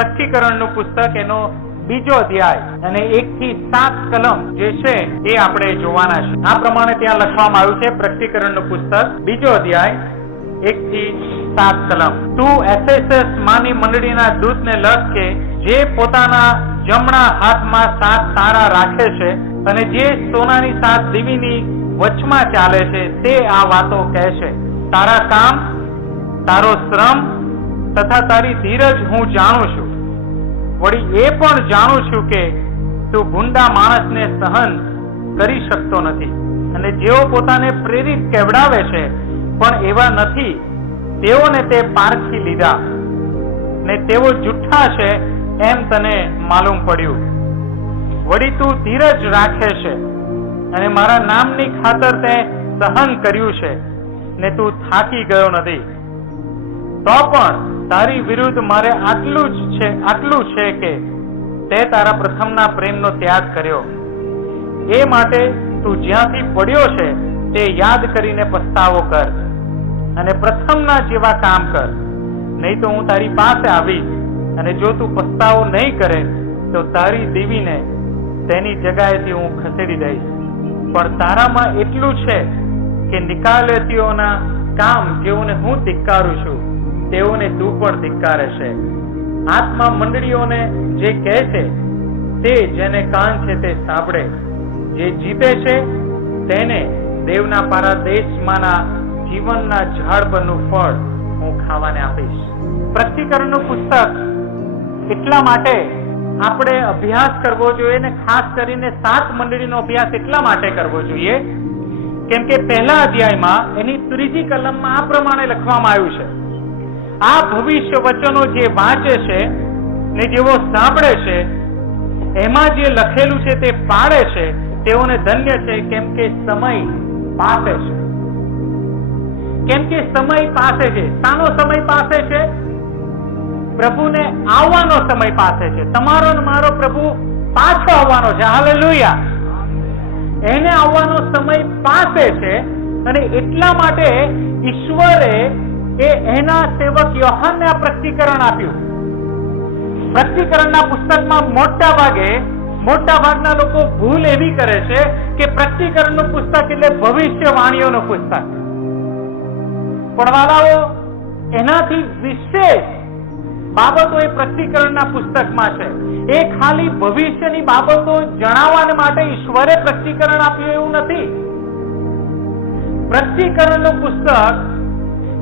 પ્રકટીકરણનું પુસ્તક એનો બીજો અધ્યાય અને 1 થી 7 કલમ જે છે એ આપણે જોવાના છે. આ પ્રમાણે ત્યાં લખવામાં આવ્યું છે પ્રકટીકરણનું પુસ્તક બીજો અધ્યાય 1 થી 7 કલમ. તું એફેસસ માની મંડળીના દૂતને લખ કે જે પોતાના જમણા હાથમાં 7 તારા રાખે છે અને જે સોનાની 7 દીવીની વચમાં ચાલે છે તે આ વાતો કહે છે. તારા કામ, તારો શ્રમ તથા તારી ધીરજ હું જાણું છું. વળી એ પણ જાણું છું કે તું ભૂંડા માણસને સહન કરી શકતો નથી અને જેઓ પોતાને પ્રેરિત કહેવડાવે છે પણ એવા નથી તેઓને તે પારખી લીધા ને તેઓ જુઠ્ઠા છે એમ તને માલુમ પડ્યું. વળી તું ધીરજ રાખે છે અને મારા નામની ખાતર તે સહન કર્યું છે ને તું થાકી ગયો નથી. તો પણ તારી વિરુદ્ધ મારે આટલું છે કે તે તારા પ્રથમના પ્રેમનો ત્યાગ કર્યો. એ માટે તું જ્યાંથી પડ્યો છે તે યાદ કરીને પસ્તાવો કર અને પ્રથમના જેવા કામ કર. નહીં તો હું તારી પાસે આવીશ અને જો તું પસ્તાવો નહીં કરે તો તારી દીવીને તેની જગ્યાએથી હું ખસેડી દઈશ. પણ તારામાં એટલું છે કે નિકાલતીઓના કામ જેઓને હું ધિક્કારું છું તેઓને તું પણ ધિક્કારે છે. આત્મા મંડળીઓને જે કહે છે તે જેને કાન છે તે સાંભળે. જે જીતે છે તેને દેવના પારાદેશમાંના જીવનના ઝાડ પરનું ફળ હું ખાવાને આપીશ. પ્રકટીકરણનું પુસ્તક એટલા માટે આપણે અભ્યાસ કરવો જોઈએ ને ખાસ કરીને 7 મંડળીનો અભ્યાસ એટલા માટે કરવો જોઈએ કેમ કે પહેલા અધ્યાયમાં એની 3જી કલમમાં આ પ્રમાણે લખવામાં આવ્યું છે. આ ભવિષ્ય વચનો જે વાંચે છે ને જેવો સાંભળે છે એમાં જે લખેલું છે તે પાળે છે તેઓને ધન્ય છે કેમ કે સમય પાસે છે. કેમ કે સમય પાસે છે. શાનો સમય પાસે છે? પ્રભુને આવવાનો સમય પાસે છે. તમારો ને મારો પ્રભુ પાછો આવવાનો છે. હાલેલુયા. એને આવવાનો સમય પાસે છે અને એટલા માટે ઈશ્વરે એના સેવક યોહાનને આ પ્રકટીકરણ આપ્યું. પ્રકટીકરણના પુસ્તકમાં મોટા ભાગના લોકો ભૂલ એવી કરે છે કે પ્રકટીકરણનું પુસ્તક એટલે ભવિષ્યવાણીઓનું પુસ્તક. પણ વાલાઓ, એનાથી વિશેષ બાબતો એ પ્રકટીકરણના પુસ્તકમાં છે. એ ખાલી ભવિષ્યની બાબતો જણાવવા માટે ઈશ્વરે પ્રકટીકરણ આપ્યું એવું નથી. પ્રકટીકરણનું પુસ્તક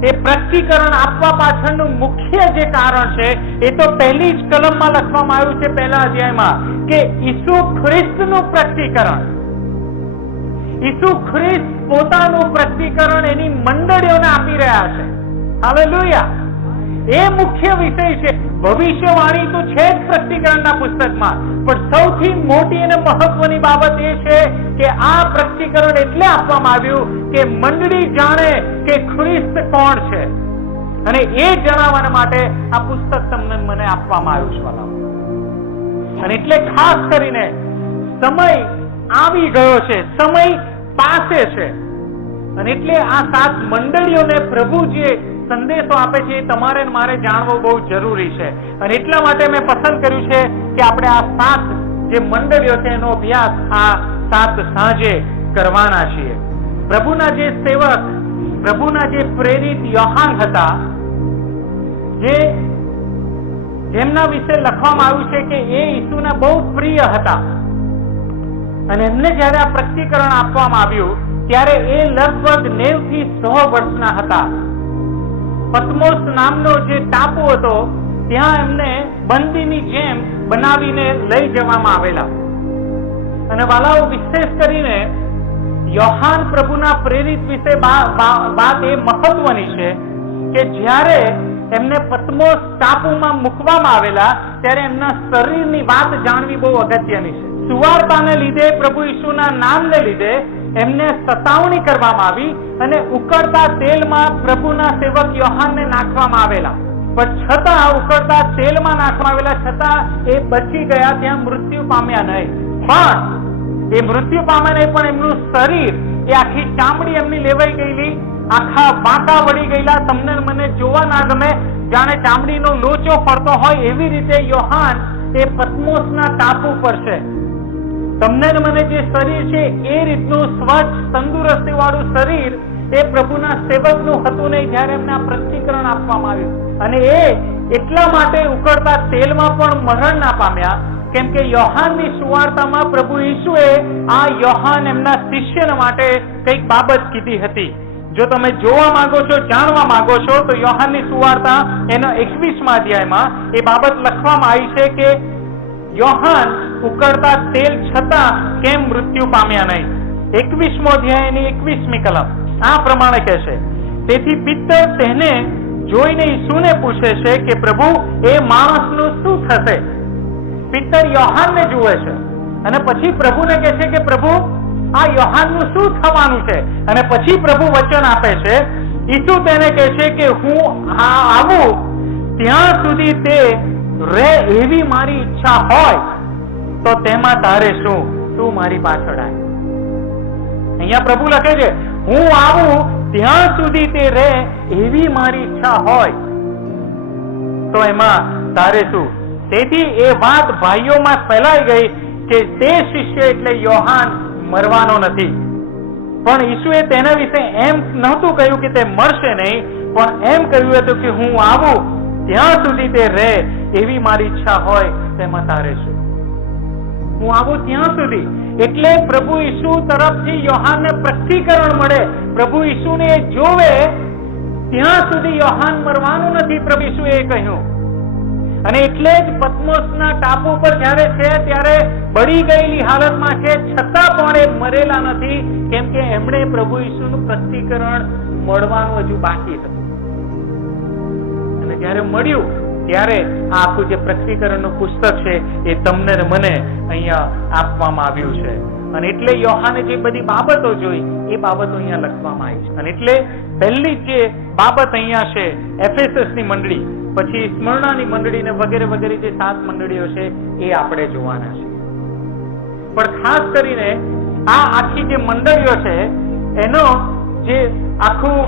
એ પ્રકટીકરણ આપવા પાછળનું મુખ્ય જે કારણ છે એ તો પહેલી જ કલમમાં લખવામાં આવ્યું છે પહેલા અધ્યાયમાં કે ઈસુ ખ્રિસ્તનું પ્રકટીકરણ. ઈસુ ખ્રિસ્ત પોતાનું પ્રકટીકરણ એની મંડળીઓને આપી રહ્યા છે. હાલેલુયા. એ મુખ્ય વિષય છે. ભવિષ્યવાણી તો છે જ પ્રકટીકરણના પુસ્તકમાં, પણ સૌથી મોટી અને મહત્વની બાબત એ છે કે આ પ્રકટીકરણ એટલે આપવામાં આવ્યું કે મંડળી જાણે કે ખ્રિસ્ત કોણ છે અને એ જણાવવા માટે આ પુસ્તક તમને મને આપવામાં આવ્યું છે. અને એટલે ખાસ કરીને સમય આવી ગયો છે, સમય પાસે છે અને એટલે આ 7 મંડળીઓને પ્રભુ જે સંદેશો આપે છે એ તમારે મારે જાણવો બહુ જરૂરી છે. અને એટલા માટે મેં પસંદ કર્યું છે કે આપણે આ 7 જે મંડળીઓ છે એનો અભ્યાસ આ 7 સાંજે કરવાના છીએ. પ્રભુના જે સેવક, પ્રભુના જે પ્રેરિત યોહાન હતા, જેમના વિશે લખવામાં આવ્યું છે કે એ ઈસુના બહુ પ્રિય હતા અને એમને જયારે આ પ્રકટીકરણ આપવામાં આવ્યું ત્યારે એ લગભગ 90 થી 100 વર્ષના હતા. પત્મોસ નામનો જે ટાપુ હતો ત્યાં એમને બંદીની જેમ બનાવીને લઈ જવામાં આવેલા. અને વાલાઓ, વિશેષ કરીને યોહાન પ્રભુના પ્રેરિત વિશે વાત એ મહત્વની છે કે જ્યારે એમને પત્મોસ ટાપુમાં મૂકવામાં આવેલા ત્યારે એમના શરીરની વાત જાણવી બહુ અગત્યની છે. સુવાર્તાને લીધે, પ્રભુ ઈસુના નામને લીધે એમને સતાવણી કરવામાં આવી અને ઉકળતા તેલમાં પ્રભુના સેવક યોહાનને નાખવામાં આવેલા. પણ છતાં ઉકળતા તેલમાં નાખવામાં આવેલા છતાં એ બચી ગયા, ત્યાં મૃત્યુ પામ્યા નહીં. પણ એ મૃત્યુ પામ્યા નહીં, પણ એમનું શરીર, એ આખી ચામડી એમની લેવાઈ ગયેલી, આખા બાંકા વળી ગયેલા, તમને મને જોવા ના ગમે જાણે ચામડીનો લોચો ફરતો હોય એવી રીતે યોહાન એ પત્મોસના ટાપુ પર છે. તમને ને મને જે શરીર છે એ રીતનું સ્વચ્છ તંદુરસ્તી વાળું શરીર એ પ્રભુના સેવકનું હતું નહીં જયારે એમને આ પ્રસ્તીકરણ આપવામાં આવ્યું. અને એ એટલા માટે ઉકળતા તેલમાં પણ મરણ ના પામ્યા કેમ કે યોહાનની સુવાર્તામાં પ્રભુ ઈસુએ આ યોહાન એમના શિષ્ય માટે કઈક બાબત કીધી હતી. જો તમે જોવા માંગો છો, જાણવા માંગો છો તો યોહાનની સુવાર્તા એનો 21મા અધ્યાયમાં એ બાબત લખવામાં આવી છે કે યોહાન ઉકળતા તેલ છતાં કેમ મૃત્યુ પામ્યા નહીં. 21મો અધ્યાય એની 21મી કલમ આ પ્રમાણે કહે છે, તેથી પિત્તર તેને જોઈને ઈસુને પૂછે છે કે પ્રભુ એ માણસનું શું થશે. પિત્તર યોહાનને જુએ છે અને પછી પ્રભુને કહે છે કે પ્રભુ આ યોહાનનું શું થવાનું છે. અને પછી પ્રભુ વચન આપે છે. ઈસુ તેને કહે છે કે હું આવું ત્યાં સુધી તે રે એવી મારી ઈચ્છા હોય તો તેમાં તારે શું, તું મારી પાછળ આવ. અહીંયા પ્રભુ લખે છે હું આવું ત્યાં સુધી તે રે એવી મારી ઈચ્છા હોય તો એમાં તારે શું. તેથી એ વાત ભાઈઓમાં ફેલાઈ ગઈ કે તે શિષ્ય એટલે યોહાન મરવાનો નથી. પણ ઈસુએ તેના વિશે એમ નહોતું કહ્યું કે તે મરશે નહીં, પણ એમ કહ્યું હતું કે હું આવું ત્યાં સુધી તે રહે એવી મારી ઈચ્છા હોય તેમાં તારે શું. હું આવું ત્યાં સુધી એટલે પ્રભુ ઈસુ તરફથી યોહાનને પ્રસ્તીકરણ મળે. પ્રભુ ઈસુને જોવે ત્યાં સુધી યોહાન મરવાનું નથી, પ્રભુ ઈસુએ કહ્યું. અને એટલે જ પત્મોસના ટાપુ પર જ્યારે છે ત્યારે બળી ગયેલી હાલતમાં છે, છતાં પણ એ મરેલા નથી કેમ કે એમણે પ્રભુ ઈસુનું પ્રસ્તીકરણ મળવાનું હજુ બાકી હતું. અને જ્યારે મળ્યું ત્યારે આ આખું જે પ્રસ્તીકરણનું પુસ્તક છે એ તમને ને મને અહીંયા આપવામાં આવ્યું છે. અને એટલે યોહાને જે બધી બાબતો જોઈ એ બાબતો અહીંયા લખવામાં આવી છે. અને એટલે પહેલી જે બાબત અહીંયા છે એફેસસની મંડળી, પછી સ્મરણાની મંડળી ને વગેરે વગેરે જે 7 મંડળીઓ છે એ આપણે જોવાના છે. પણ ખાસ કરીને આ આખી જે મંડળીઓ છે એનો જે આખું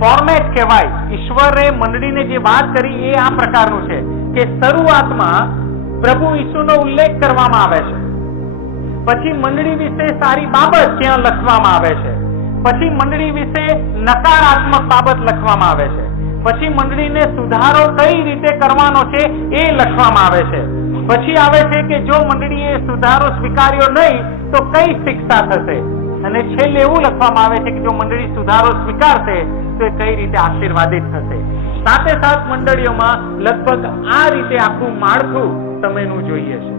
ફોર્મેટ કહેવાય, ઈશ્વરે મંડળીને જે વાત કરી એ આ પ્રકારનું છે કે શરૂઆતમાં પ્રભુ ઈસુનો ઉલ્લેખ કરવામાં આવે છે, પછી મંડળી વિશે સારી બાબત ત્યાં લખવામાં આવે છે, પછી મંડળી વિશે નકારાત્મક બાબત લખવામાં આવે છે, પછી મંડળીને સુધારો કઈ રીતે કરવાનો છે એ લખવામાં આવે છે, પછી આવે છે કે જો મંડળીએ સુધારો સ્વીકાર્યો નહીં તો કઈ શિક્ષા થશે, અને છેલ્લે એવું લખવામાં આવે છે કે જો મંડળી સુધારો સ્વીકારશે તો એ કઈ રીતે આશીર્વાદિત થશે. સાથે સાત મંડળીઓમાં લગભગ આ રીતે આખું માળખું તમેનું જોઈએ છે.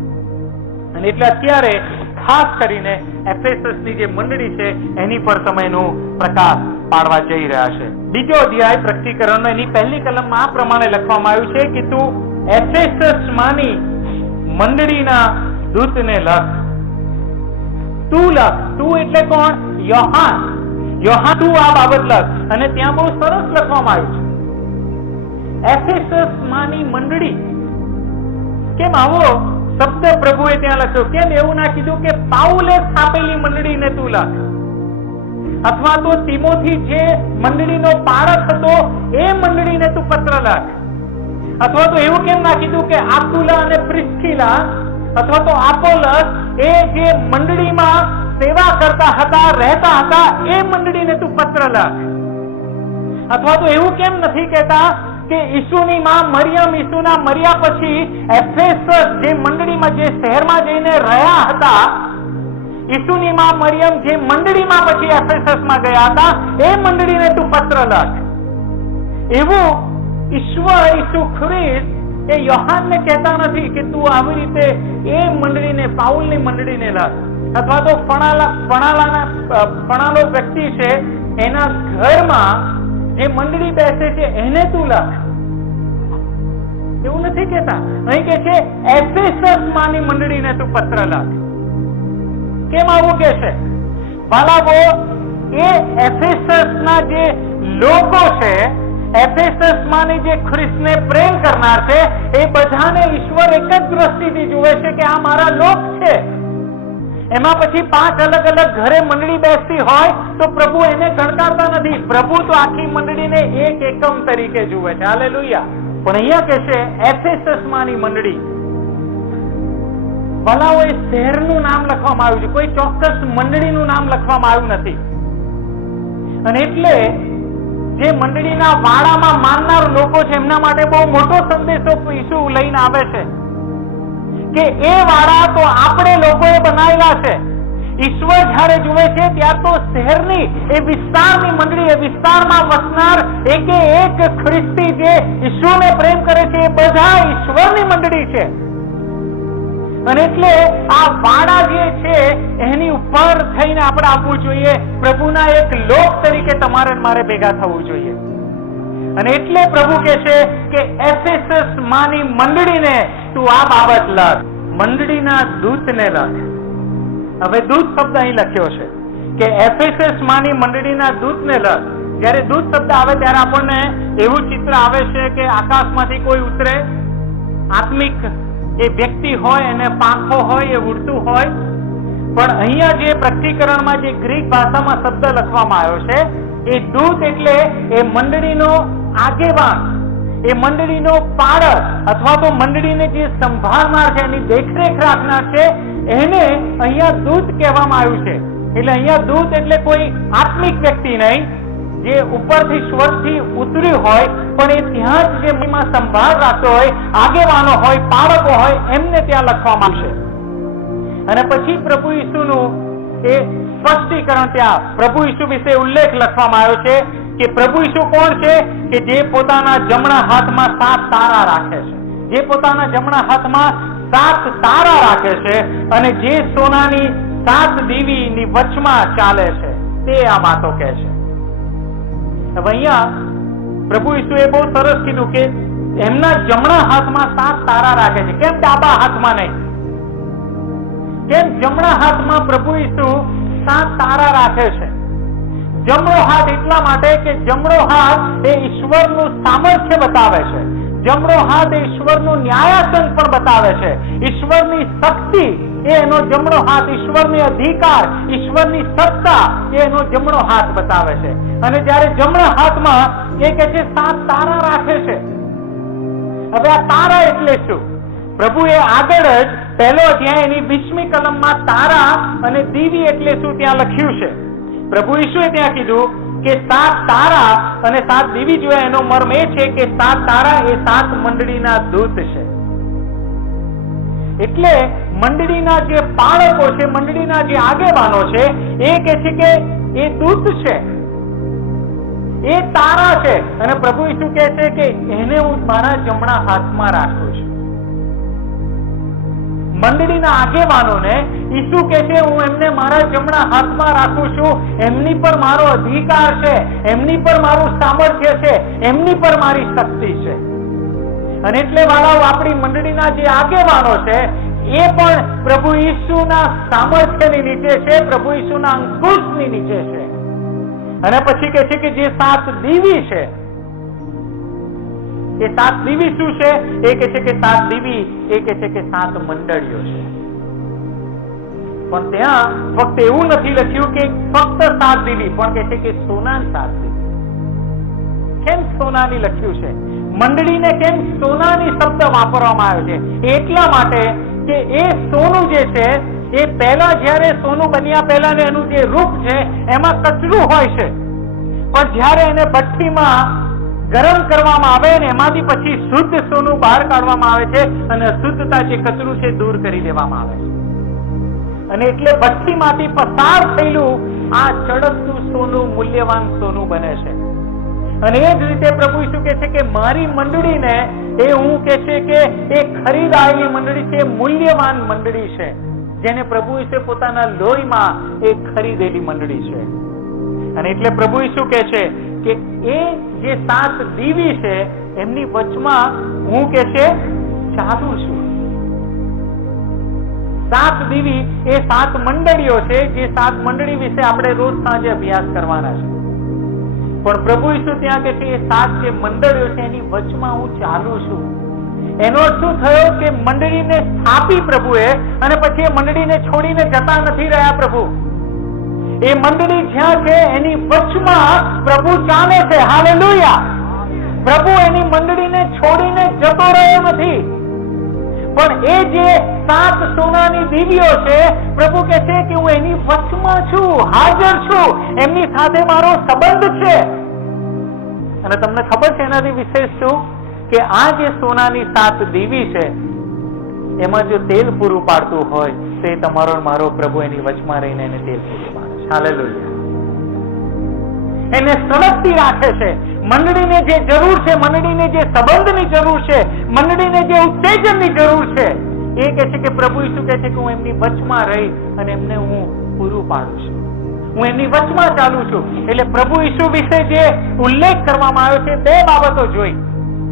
અને એટલે અત્યારે ખાસ કરીને એફેસસની જે મંડળી છે એની પર સમયનું પ્રકાશ પાડવા જઈ રહ્યા છે. બીજો અધ્યાય પ્રસ્તીકરણનો એની પહેલી કલમમાં આ પ્રમાણે લખવામાં આવ્યું છે કે તું એફેસસમાંની મંડળીના દૂતને લખ. તું લખ. તું એટલે કોણ? યોહાન. યોહાન તું આ બાબત લખ. અને ત્યાં બહુ સરસ લખવામાં આવ્યું છે એફેસસમાંની મંડળી. કેમ આવો શબ્દ પ્રભુએ ત્યાં લખ્યો? કેમ એવું ના કીધું કે પાઉલે સ્થાપેલી મંડળીને તું લખ, અથવા તો તિમોથી જે મંડળીનો પારખ હતો એ મંડળીને તું પત્ર લખ, અથવા તો એવું કેમ ના કીધું કે આકુલા અને પ્રિસ્કિલા અથવા તો આપોલસ એ જે મંડળીમાં સેવા કરતા હતા, રહેતા હતા, એ મંડળીને તું પત્ર લખ? અથવા તો એવું કેમ નથી કહેતા કે ઈસુની માં મરિયમ ઈસુના મર્યા પછી એફેસસ જે મંડળીમાં જે શહેરમાં જઈને રહ્યા હતા, ઈસુની માં મરિયમ જે મંડળીમાં પછી એફેસસમાં ગયા હતા એ મંડળીને તું પત્ર લખ? એવું ઈશ્વર ઈસુ ખ્રિસ્ત એ યોહાનને કહેતા નથી કે તું આવી રીતે એ મંડળીને, પાઉલની મંડળીને લખ, અથવા તો પણાલો વ્યક્તિ છે એના ઘરમાં જે મંડળી બેસે છે એને તું લખ. એવું નથી કહેતા. અહીં કે છે એફેસસમાંની મંડળીને તું પત્ર લખ. કેમ આવું કે છે? ભલાવો એ એફેસસના જે લોકો છે, એફેસસમાંની જે ખ્રિસ્તને પ્રેમ કરનાર છે, એ બધાને ઈશ્વર એક જ દ્રષ્ટિથી જુએ છે કે આ મારા લોક છે. એમાં પછી 5 અલગ અલગ ઘરે મંડળી બેસતી હોય તો પ્રભુ એને ગણકારતા નથી. પ્રભુ તો આખી મંડળીને એક એકમ તરીકે જુએ છે. હાલેલુયા. પણ અહીંયા કે છે એફેસસમાંની મંડળી. ભલાઓ એ શહેરનું નામ લખવામાં આવ્યું છે, કોઈ ચોક્કસ મંડળીનું નામ લખવામાં આવ્યું નથી. અને એટલે જે મંડળીના વાડામાં માનનાર લોકો છે એમના માટે બહુ મોટો સંદેશો ઈસુ લઈને આવે છે કે એ વાડા તો આપણે લોકોએ બનાવેલા છે. ઈશ્વર જયારે જુએ છે ત્યાર તો શહેરની એ વિસ્તારની મંડળી, એ વિસ્તારમાં વસનાર એકે એક ખ્રિસ્તી જે ઈશ્વરને પ્રેમ કરે છે એ બધા ઈશ્વરની મંડળી છે. અને એટલે આ વાડા જે છે એની ઉપર થઈને આપણે આવવું જોઈએ. પ્રભુના એક લોક તરીકે તમારે મારે ભેગા થવું જોઈએ. અને એટલે પ્રભુ કહે છે કે એફેસસ માની મંડળીને તું આ બાબત લખ, મંડળીના દૂતને લખ. હવે દૂત શબ્દ અહીં લખ્યો છે કે એફેસસ માની મંડળીના દૂતને લખ. જયારે દૂત શબ્દ આવે ત્યારે આપણને એવું ચિત્ર આવે છે કે આકાશમાંથી કોઈ ઉતરે, આત્મિક એ વ્યક્તિ હોય, એને પાંખો હોય, એ ઉડતું હોય. પણ અહીંયા જે પ્રકટીકરણમાં જે ગ્રીક ભાષામાં શબ્દ લખવામાં આવ્યો છે એ દૂત એટલે એ મંડળીનો આગેવાન, એ મંડળીનો પાળક અથવા તો મંડળીને જે સંભાળનાર છે, એની દેખરેખ રાખનાર છે, એને અહીંયા દૂત કહેવામાં આવ્યું છે. એટલે અહીંયા દૂત એટલે કોઈ આત્મિક વ્યક્તિ નહીં જે ઉપરથી સ્વર્ગથી ઉતર્યું હોય, પણ એ ત્યાં જ જે મહિમા સંભાળ રાખતો હોય, આગેવાનો હોય, પાળકો હોય, એમને ત્યાં લખવામાં આવશે. અને પછી પ્રભુ ઈસુનું એ સ્પષ્ટીકરણ ત્યાં પ્રભુ ઈસુ વિશે ઉલ્લેખ લખવામાં આવ્યો છે કે પ્રભુ ઈસુ કોણ છે કે જે પોતાના જમણા હાથમાં 7 તારા રાખે છે, જે પોતાના જમણા હાથમાં 7 તારા રાખે છે અને જે સોનાની 7 દીવીની વચમાં ચાલે છે, તે આ વાતો કહે છે. હવે અહીંયા પ્રભુ ઈસુએ બહુ સરસ કીધું કે એમના જમણા હાથમાં 7 તારા રાખે છે. કેમ ડાબા હાથમાં નહીં? કેમ જમણા હાથમાં પ્રભુ ઈસુ 7 તારા રાખે છે? જમણો હાથ એટલા માટે કે જમણો હાથ એ ઈશ્વરનું સામર્થ્ય બતાવે છે. જમણો હાથ એ ઈશ્વરનું ન્યાયાસન પણ બતાવે છે. ઈશ્વરની શક્તિ એ એનો જમણો હાથ, ઈશ્વરની અધિકાર, ઈશ્વરની સત્તા એ એનો જમણો હાથ બતાવે છે. અને જયારે જમણા હાથમાં એ કે છે 7 તારા રાખે છે. હવે આ તારા એટલે શું? પ્રભુએ આગળ જ પહેલો અધ્યાય એની 20મી કલમમાં તારા અને દીવી એટલે શું ત્યાં લખ્યું છે. પ્રભુ ઈસુએ ત્યાં કીધું કે 7 તારા અને 7 દીવી જોઈએ. એનો મર્મ એ છે કે 7 તારા એ 7 મંડળીના દૂત છે. એટલે મંડળીના જે પાળકો છે, મંડળીના જે આગેવાનો છે, એ કે છે કે એ દૂત છે, એ તારા છે. અને પ્રભુ ઈસુ કહે છે કે એને હું મારા જમણા હાથમાં રાખું છું. મંડળીના આગેવાનોને ઈસુ કહે છે હું એમને મારા જમણા હાથમાં રાખું છું. એમની પર મારો અધિકાર છે, એમની પર મારું સામર્થ્ય છે, એમની પર મારી શક્તિ છે. અને એટલે વાળાઓ આપણી મંડળીના જે આગેવાનો છે એ પણ પ્રભુ ઈસુના સામર્થ્યની નીચે છે, પ્રભુ ઈસુના અંકુશની નીચે છે. અને પછી કહે છે કે જે 7 દીવી છે, એ 7 દીવી શું છે? એ કહે છે કે 7 દીવી એ કહે છે કે 7 મંડળીઓ છે. પણ ત્યાં ફક્ત એવું નથી લખ્યું કે ફક્ત 7 દીવી, પણ કહે છે કે સોનાની 7 દીવી. કેમ સોનાની લખ્યું છે? મંડળીને કેમ સોનાની શબ્દ વાપરવામાં આવ્યો છે? એટલા માટે કે એ સોનું જે છે એ પહેલા જયારે સોનું બન્યા પહેલા એનું જે રૂપ છે એમાં કચરું હોય છે, પણ જયારે એને ભઠ્ઠીમાં ગરમ કરવામાં આવે ને એમાંથી પછી શુદ્ધ સોનું બહાર કાઢવામાં આવે છે અને અશુદ્ધતા જે કચરું છે દૂર કરી દેવામાં આવે છે. અને એટલે ભઠ્ઠીમાંથી પસાર થયેલું આ ચળકતું સોનું મૂલ્યવાન સોનું બને છે. અને એ જ રીતે પ્રભુ ઈસુ કહે છે કે મારી મંડળીને એ હું કહે છે કે એ ખરીદાયેલી મંડળી છે, મૂલ્યવાન મંડળી છે, જેને પ્રભુ ઈસુ પોતાના લોહીમાં એ ખરીદેલી મંડળી છે. અને એટલે પ્રભુ ઈસુ કહે છે કે એ જે 7 દીવી છે એમની વચમાં હું કહે છે ચાલુ છું. 7 દીવી એ 7 મંડળીઓ છે, જે 7 મંડળી વિશે આપણે રોજ સાંજે અભ્યાસ કરવાના છે. પણ પ્રભુ ઈસુ ત્યાં કે છે એ 7 જે મંડળીઓ છે એની વચમાં હું ચાલુ છું. એનો શું થયો કે મંડળીને સ્થાપી પ્રભુએ અને પછી એ મંડળીને છોડીને જતા નથી રહ્યા પ્રભુ. એ મંડળી જ્યાં છે એની વચમાં પ્રભુ ચાલે છે. હાલેલુયા! પ્રભુ એની મંડળીને છોડીને જતો રહ્યો નથી, પણ એ જે 7 સોનાની દીવીઓ છે, પ્રભુ કહે છે કે હું એની વચમાં છું, હાજર છું, એમની સાથે મારો સંબંધ છે. અને તમને ખબર છે એનાથી વિશેષ શું કે આ જે સોનાની 7 દીવી છે એમાં જો તેલ પૂરું પાડતું હોય તો એ તમારો મારો પ્રભુ એની વચમાં રહીને એને તેલ પૂરું પાડે છે. હાલેલુયા. એને સળગતી રાખે છે. મંડળીને જે જરૂર છે, મંડળીને જે સંબંધની જરૂર છે, મંડળીને જે ઉત્તેજનની જરૂર છે, એ કહે છે કે પ્રભુ ઈસુ કહે છે કે હું એમની વચમાં રહી અને એમને હું પૂરું પાડું છું, હું એમની વચમાં ચાલુ છું. એટલે પ્રભુ ઈસુ વિશે જે ઉલ્લેખ કરવામાં આવ્યો છે 2 બાબતો જોઈ.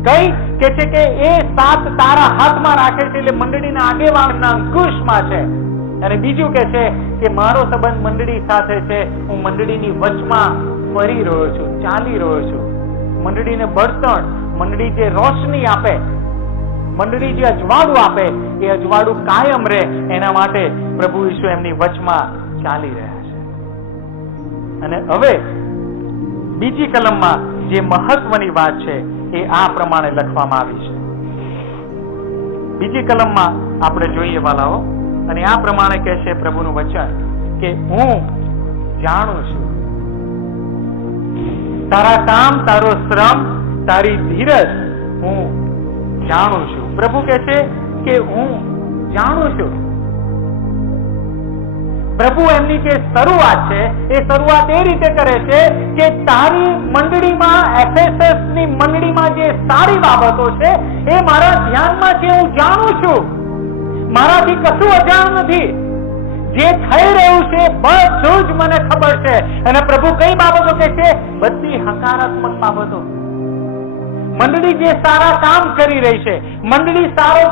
કઈ કે છે કે એ 7 તારા હાથમાં રાખે છે, એટલે મંડળીના આગેવાનના અંકુશમાં છે. અને બીજું કે છે કે મારો સંબંધ મંડળી સાથે છે, હું મંડળીની વચમાં ફરી રહ્યો છું, ચાલી રહ્યો છું. મંડળીને બળતણ, મંડળી જે રોશની આપે, મંડળી જે અજવાળું આપે, એ અજવાળું કાયમ રહે એના માટે પ્રભુ ઈસુ એમની વચમાં ચાલી રહ્યા છે. અને હવે બીજી કલમમાં જે મહત્વની વાત છે એ આ પ્રમાણે લખવામાં આવી છે. બીજી કલમમાં આપણે જોઈએ વાલાઓ, અને આ પ્રમાણે કહે છે પ્રભુનું વચન કે હું જાણું છું તારા કામ, તારો શ્રમ, તારી ધીરજ હું જાણું છું. પ્રભુ કહે છે કે હું જાણું છું. પ્રભુ એમની જે શરૂઆત છે એ શરૂઆત એ રીતે કરે છે કે તારી મંડળીમાં, એફેસસની મંડળીમાં જે સારી બાબતો છે એ મારા ધ્યાનમાં છે, હું જાણું છું. મારાથી કશું અજાણ નથી. જે થઈ રહ્યું છે બધું જ મને ખબર છે. અને પ્રભુ કઈ બાબતો કહે છે? બધી હકારાત્મક બાબતો. મંડળી જે સારા કામ કરી રહી છે, મંડળી સારો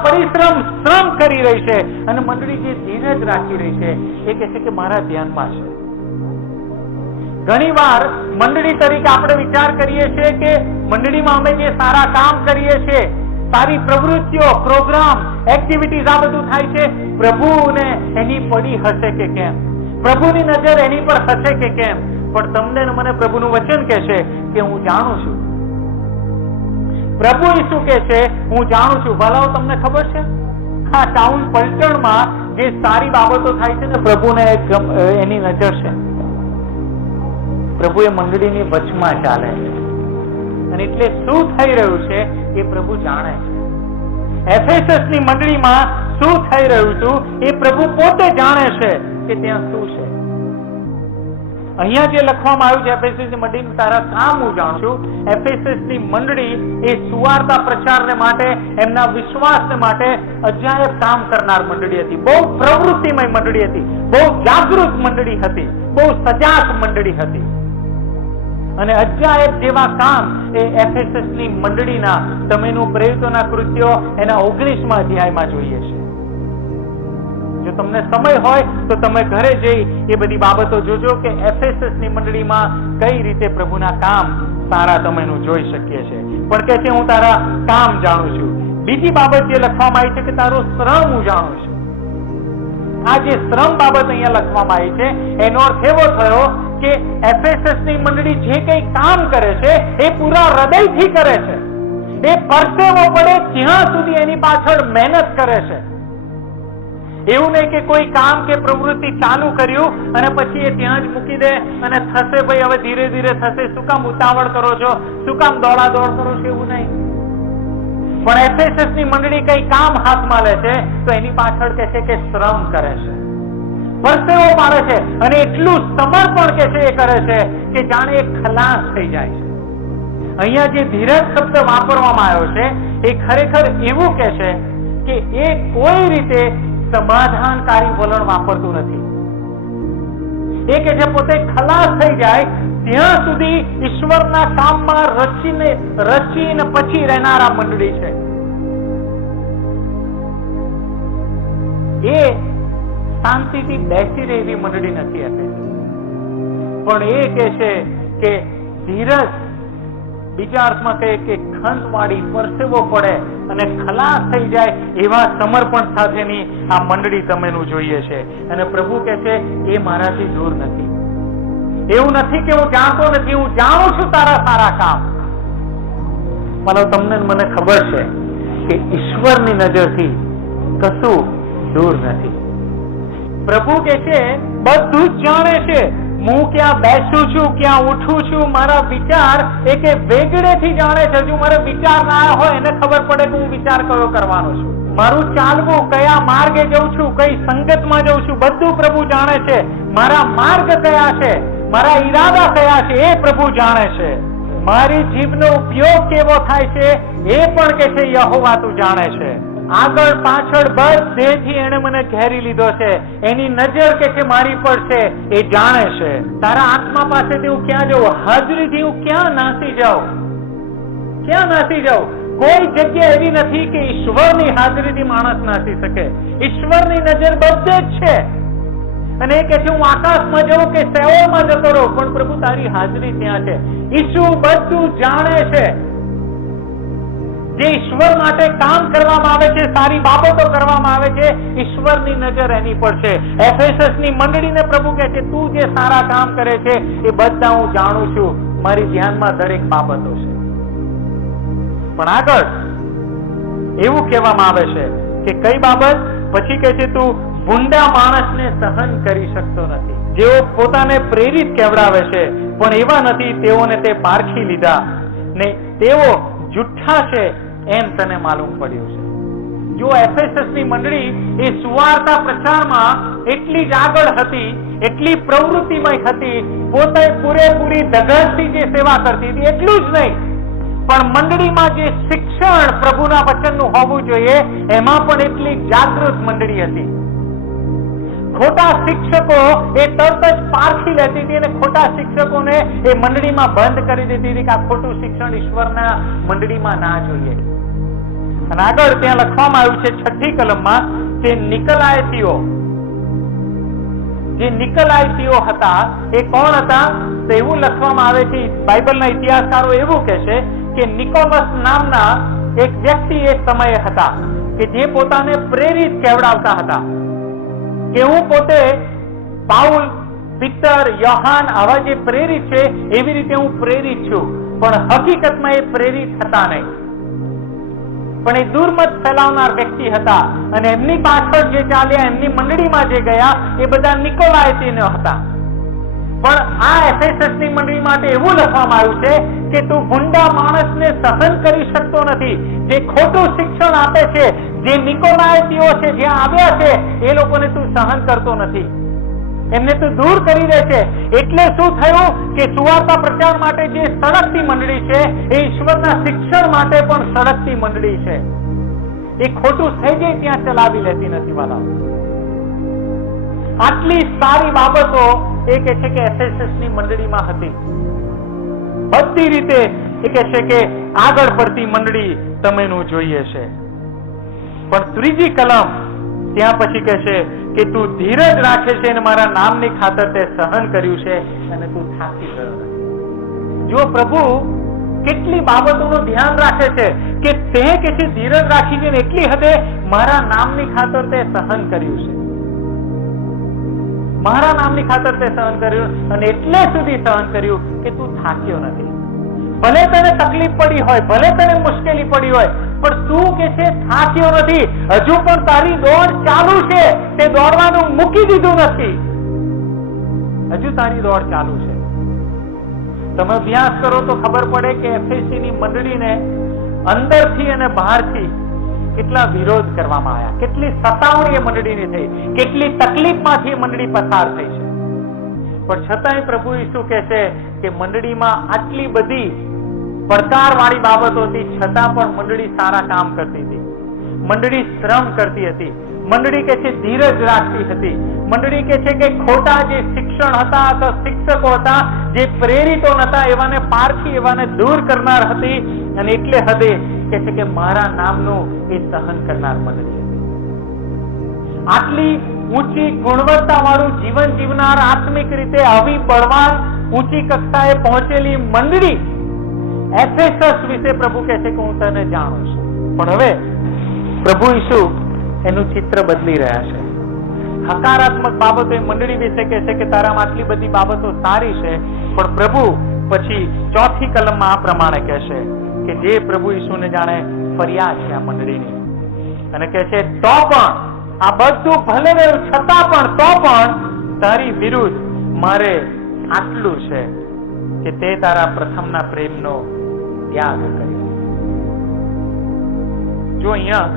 શ્રમ કરી રહી છે, અને મંડળી જે ધીરજ રાખી રહી છે, એ કહે છે કે મારા ધ્યાનમાં છે. ઘણી વાર મંડળી તરીકે આપણે વિચાર કરીએ છીએ કે મંડળીમાં અમે જે સારા કામ કરીએ છીએ, સારી પ્રવૃત્તિઓ, પ્રોગ્રામ, એક્ટિવિટીઝ, આ બધું થાય છે, પ્રભુને એની પડી હશે કે કેમ, પ્રભુની નજર એની પર હશે કે કેમ. પણ તમને મને પ્રભુનું વચન કહે છે કે હું જાણું છું. પ્રભુ ઈસુ કહે છે હું જાણું છું. ભલાઓ તમને ખબર છે આ ટાઉન પલટણમાં જે સારી બાબતો થાય છે ને, પ્રભુને એની નજર છે. પ્રભુ એ મંડળીની વચમાં ચાલે છે, અને એટલે શું થઈ રહ્યું છે એ પ્રભુ જાણે છે. એફેસસની મંડળીમાં શું થઈ રહ્યું હતું એ પ્રભુ પોતે જાણે છે કે ત્યાં શું છે. અહીંયા જે લખવામાં આવ્યું છે એફેસસની મંડળી તારા કામ હું જાણું છું. એફેસસની મંડળી એ સુવાર્તા પ્રચારને માટે, એમના વિશ્વાસને માટે અજાયબ કામ કરનાર મંડળી હતી. બહુ પ્રવૃત્તિમય મંડળી હતી, બહુ જાગૃત મંડળી હતી, બહુ સજાગ મંડળી હતી. અને અજાયબ જેવા કામ એ એફેસસની મંડળીના તમેનું પ્રેરિતોના કૃત્યો એના 19મા અધ્યાયમાં જોઈએ છે. જો તમને સમય હોય તો તમે ઘરે જઈ એ બધી બાબતો જોજો કે એફેસસની મંડળીમાં કઈ રીતે પ્રભુના કામ સારા તમેનું જોઈ શકીએ છે. પણ કે છે હું તારા કામ જાણું છું. બીજી બાબત જે લખવામાં આવી છે કે તારો શ્રમ હું જાણું છું. આ જે શ્રમ બાબત અહીંયા લખવામાં આવી છે એનો અર્થ એવો થયો કે એફેસસની મંડળી જે કંઈ કામ કરે છે એ પૂરા હૃદયથી કરે છે. એ પરસેવો પડે ત્યાં સુધી એની પાછળ મહેનત કરે છે. એવું નહીં કે કોઈ કામ કે પ્રવૃત્તિ ચાલુ કર્યું અને પછી એ ત્યાં જ મૂકી દે અને થશે ભાઈ હવે ધીરે ધીરે થશે, શું કામ ઉતાવળ કરો છો, શું કામ દોડાદોડ કરો છો, એવું નહીં. પણ એફેસસની મંડળી કઈ કામ હાથમાં લે છે તો એની પાછળ કહે છે કે શ્રમ કરે છે, પરસેવો પાડે છે, અને એટલું સમર્પણ કે છે એ કરે છે કે જાણે એ ખલાસ થઈ જાય છે. અહીંયા જે ધીરજ શબ્દ વાપરવામાં આવ્યો છે એ ખરેખર એવું કે છે કે એ કોઈ રીતે સમાધાનકારી વલણ વાપરતું નથી. એ કે છે પોતે ખલાસ થઈ જાય ત્યાં સુધી ઈશ્વરના કામમાં રચીને પછી રહેનારા મંડળી છે. એ શાંતિથી બેસી રહે એવી મંડળી નથી હતી. પણ એ કે છે કે ધીરજ, બીજા અર્થમાં કહે કે ખંતવાળી, પરસેવો પડે અને ખલાસ થઈ જાય એવા સમર્પણ સાથેની આ મંડળી તમેનું જોઈએ છે. અને પ્રભુ કહે છે એ મારાથી દૂર નથી. એવું નથી કે હું જાણતો નથી, હું જાણું છું તારા સારા કામ. માનો તમને મને ખબર છે કે ઈશ્વરની નજરથી કશું દૂર નથી. પ્રભુ કે છે બધું જ જાણે છે. હું ક્યાં બેસું છું, ક્યાં ઉઠું છું, મારા વિચાર એ કે વેગળેથી જાણે છે. હજુ મારે વિચાર ના આવ્યા હોય એને ખબર પડે કે હું વિચાર કયો કરવાનો છું. મારું ચાલવું, કયા માર્ગે જઉં છું, કઈ સંગતમાં જઉં છું, બધું પ્રભુ જાણે છે. મારા માર્ગ કયા છે, મારા ઈરાદા કયા છે, એ પ્રભુ જાણે છે. મારી જીભનો ઉપયોગ કેવો થાય છે એ પણ કે છે યહોવા તું જાણે છે. આગળ પાછળ બધેથી એને મને ઘેરી લીધો છે. એની નજર કે છે મારી પર છે, એ જાણે છે. તારા આત્મા પાસેથી હું ક્યાં જઉં, હાજરીથી હું ક્યાં નાસી જાઉં, ક્યાં નાસી જાઉં? કોઈ જગ્યા એવી નથી કે ઈશ્વરની હાજરીથી માણસ નાસી શકે. ઈશ્વરની નજર બધે જ છે. અને એ કે છે હું આકાશમાં જઉં કે સેઓમાં જતો રહું, પણ પ્રભુ તારી હાજરી ત્યાં છે. ઈસુ બધું જાણે છે. જે ઈશ્વર માટે કામ કરવામાં આવે છે, સારી બાબતો કરવામાં આવે છે, ઈશ્વરની નજર એની પર છે. એફેસસની મંડળીને પ્રભુ કહે છે તું જે સારા કામ કરે છે એ બધા હું જાણું છું, મારી ધ્યાનમાં દરેક બાબતો છે. પણ આગળ એવું કહેવામાં આવે છે કે કઈ બાબત? પછી કહે છે તું ભૂંડા માણસને સહન કરી શકતો નથી. જેઓ પોતાને પ્રેરિત કહેવડાવે છે પણ એવા નથી, તેઓને તે પારખી લીધા ને તેઓ જુઠ્ઠા છે એમ તને માલુમ પડ્યું છે. જો એફેસસની મંડળી એ સુવાર્તા પ્રચારમાં એટલી જ આગળ હતી, એટલી પ્રવૃત્તિમય હતી, પોતે પૂરેપૂરી ધગશથી જે સેવા કરતી હતી, એટલું જ નહીં પણ મંડળીમાં જે શિક્ષણ પ્રભુના વચનનું હોવું જોઈએ એમાં પણ એટલી જાગૃત મંડળી હતી. ખોટા શિક્ષકો એ તરત જ પારખી લેતી હતી અને ખોટા શિક્ષકોને એ મંડળીમાં બંધ કરી દેતી હતી કે આ ખોટું શિક્ષણ ઈશ્વરના મંડળીમાં ના જોઈએ. અને આગળ ત્યાં લખવામાં આવ્યું છે 6ઠી કલમમાં જે નિકલાઈતીઓ હતા એ કોણ હતા? તો એવું લખવામાં આવે છે, બાઇબલના ઇતિહાસકારો એવું કહે છે કે નિકોલસ નામના એક વ્યક્તિ એક સમયે હતા કે જે પોતાને પ્રેરિત કહેવડાવતા હતા કે હું પોતે પાઉલ, પીટર, યોહાન આવા જે પ્રેરિત છે એવી રીતે હું પ્રેરિત છું, પણ હકીકતમાં એ પ્રેરિત હતા નહીં, પણ એ દુર્મત ફેલાવનાર વ્યક્તિ હતા. અને એમની પાછળ જે ચાલ્યા, એમની મંડળીમાં જે ગયા એ બધા નિકોલાઈતીઓ હતા. પણ આ એફેસસની મંડળી માટે એવું લખવામાં આવ્યું છે કે તું ભૂંડા માણસને સહન કરી શકતો નથી. જે ખોટું શિક્ષણ આપે છે, જે નિકોલાઈતીઓ છે જ્યાં આવ્યા છે એ લોકોને તું સહન કરતો નથી, એમને તું દૂર કરી દે છે. એટલે શું થયું કે સુવાર્તા પ્રચાર માટે જે સળગતી મંડળી છે એ ઈશ્વરના શિક્ષણ માટે પણ સળગતી મંડળી છે. એ ખોટું સહેજે ત્યાં ચલાવી લેતી નથી. વાલા, આટલી સારી બાબતો એ કે છે કે એફએસસની મંડળીમાં હતી. બધી રીતે એ કે છે કે આગળ પડતી મંડળી તમેનું જોઈએ છે. પણ 3જી કલમ ત્યાં પછી કહે છે કે તું ધીરજ રાખે છે અને મારા નામની ખાતર તે સહન કર્યું છે અને તું થાકી ગયો નથી. જો પ્રભુ કેટલી બાબતોનું ધ્યાન રાખે છે કે તે કે છે ધીરજ રાખી છે, એટલી હદે મારા નામની ખાતર તે સહન કર્યું છે, મારા નામની ખાતર તે સહન કર્યું અને એટલે સુધી સહન કર્યું કે તું થાક્યો નથી. ભલે તને તકલીફ પડી હોય, ભલે તને મુશ્કેલી પડી હોય, પણ તું કે છે થાક્યો નથી. હજુ પણ તારી દોડ ચાલુ છે, તે દોડવાનું મૂકી દીધું નથી, હજુ તારી દોડ ચાલુ છે. તમે અભ્યાસ કરો તો ખબર પડે કે એફએસસીની મંડળીને અંદરથી અને બહારથી કેટલા વિરોધ કરવામાં આવ્યા, કેટલી સતાવણી એ મંડળીની થઈ, કેટલી તકલીફમાંથી એ મંડળી પસાર થઈ છે. પણ છતાંય પ્રભુ ઈસુ કહે છે કે મંડળીમાં આટલી બધી પડકારવાળી બાબતો હતી, છતાં પણ મંડળી સારા કામ કરતી હતી, મંડળી શ્રમ કરતી હતી, મંડળી કે છે ધીરજ રાખતી હતી, મંડળી કે છે કે ખોટા જે શિક્ષણ હતા અથવા શિક્ષકો હતા, જે પ્રેરિતો નતા, એવાને પારખી, એવાને દૂર કરનાર હતી. અને એટલે હદે કે છે કે મારા નામનું એ સહન કરનાર મંડળી હતી. આટલી ઊંચી ગુણવત્તા વાળું જીવન જીવનાર, આત્મિક રીતે આવી બળવાન ઊંચી કક્ષાએ પહોંચેલી મંડળી એફેસસ વિશે પ્રભુ કહે છે કે હું તને જાણું છું. પણ હવે પ્રભુ ઈસુ એનું ચિત્ર બદલી રહ્યા છે. હકારાત્મક બાબતો એ મંડળી વિશે કહે છે કે તારામાં આટલી બધી બાબતો સારી છે, પણ પ્રભુ પછી 4થી કલમમાં આ પ્રમાણે કહેશે કે જે પ્રભુ ઈસુને જાણે ફરિયાદ છે આ મંડળીની, અને કહે છે તો પણ આ બધું ભલે રહ્યું છતાં પણ તો પણ તારી વિરુદ્ધ મારે આટલું છે કે તે તારા પ્રથમના પ્રેમનો ત્યાગ કર્યો. જો અહીંયા